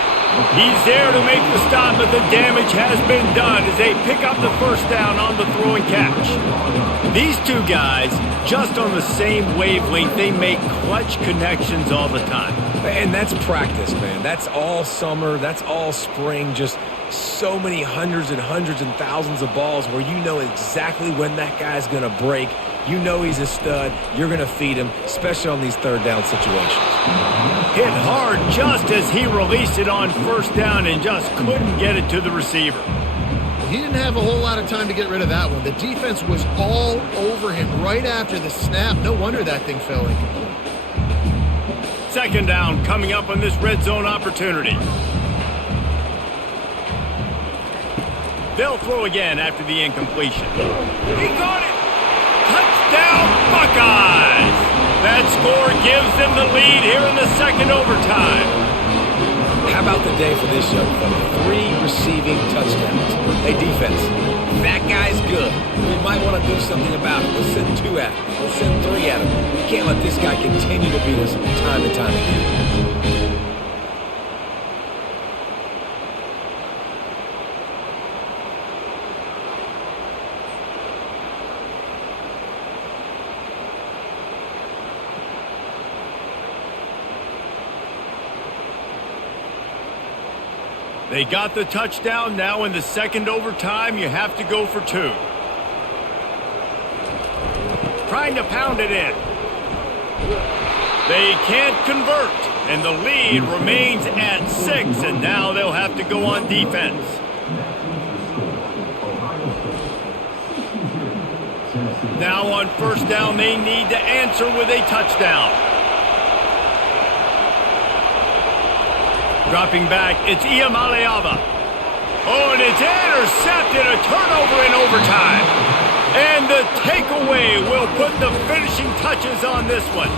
He's there to make the stop, but the damage has been done as they pick up the first down on the throw and catch. These two guys, just on the same wavelength, they make clutch connections all the time. And that's practice, man. That's all summer. That's all spring. Just so many hundreds and thousands of balls where you know exactly when that guy's going to break. You know he's a stud. You're going to feed him, especially on these third down situations. Hit hard just as he released it on first down and just couldn't get it to the receiver. He didn't have a whole lot of time to get rid of that one. The defense was all over him right after the snap. No wonder that thing fell incomplete. Second down coming up on this red zone opportunity. They'll throw again after the incompletion. He got it! Touchdown, Buckeyes! That score gives them the lead here in the second overtime. How about the day for this young fella? 3 receiving touchdowns. Hey, defense, that guy's good. We might want to do something about it. Let's send 2 at him. Let's send 3 at him. We can't let this guy continue to beat us time and time again. They got the touchdown. Now in the second overtime, you have to go for 2. Trying to pound it in. They can't convert, and the lead remains at 6, and now they'll have to go on defense. Now on first down, they need to answer with a touchdown. Dropping back, it's Iamaleava. Oh, and it's intercepted, a turnover in overtime. And the takeaway will put the finishing touches on this one.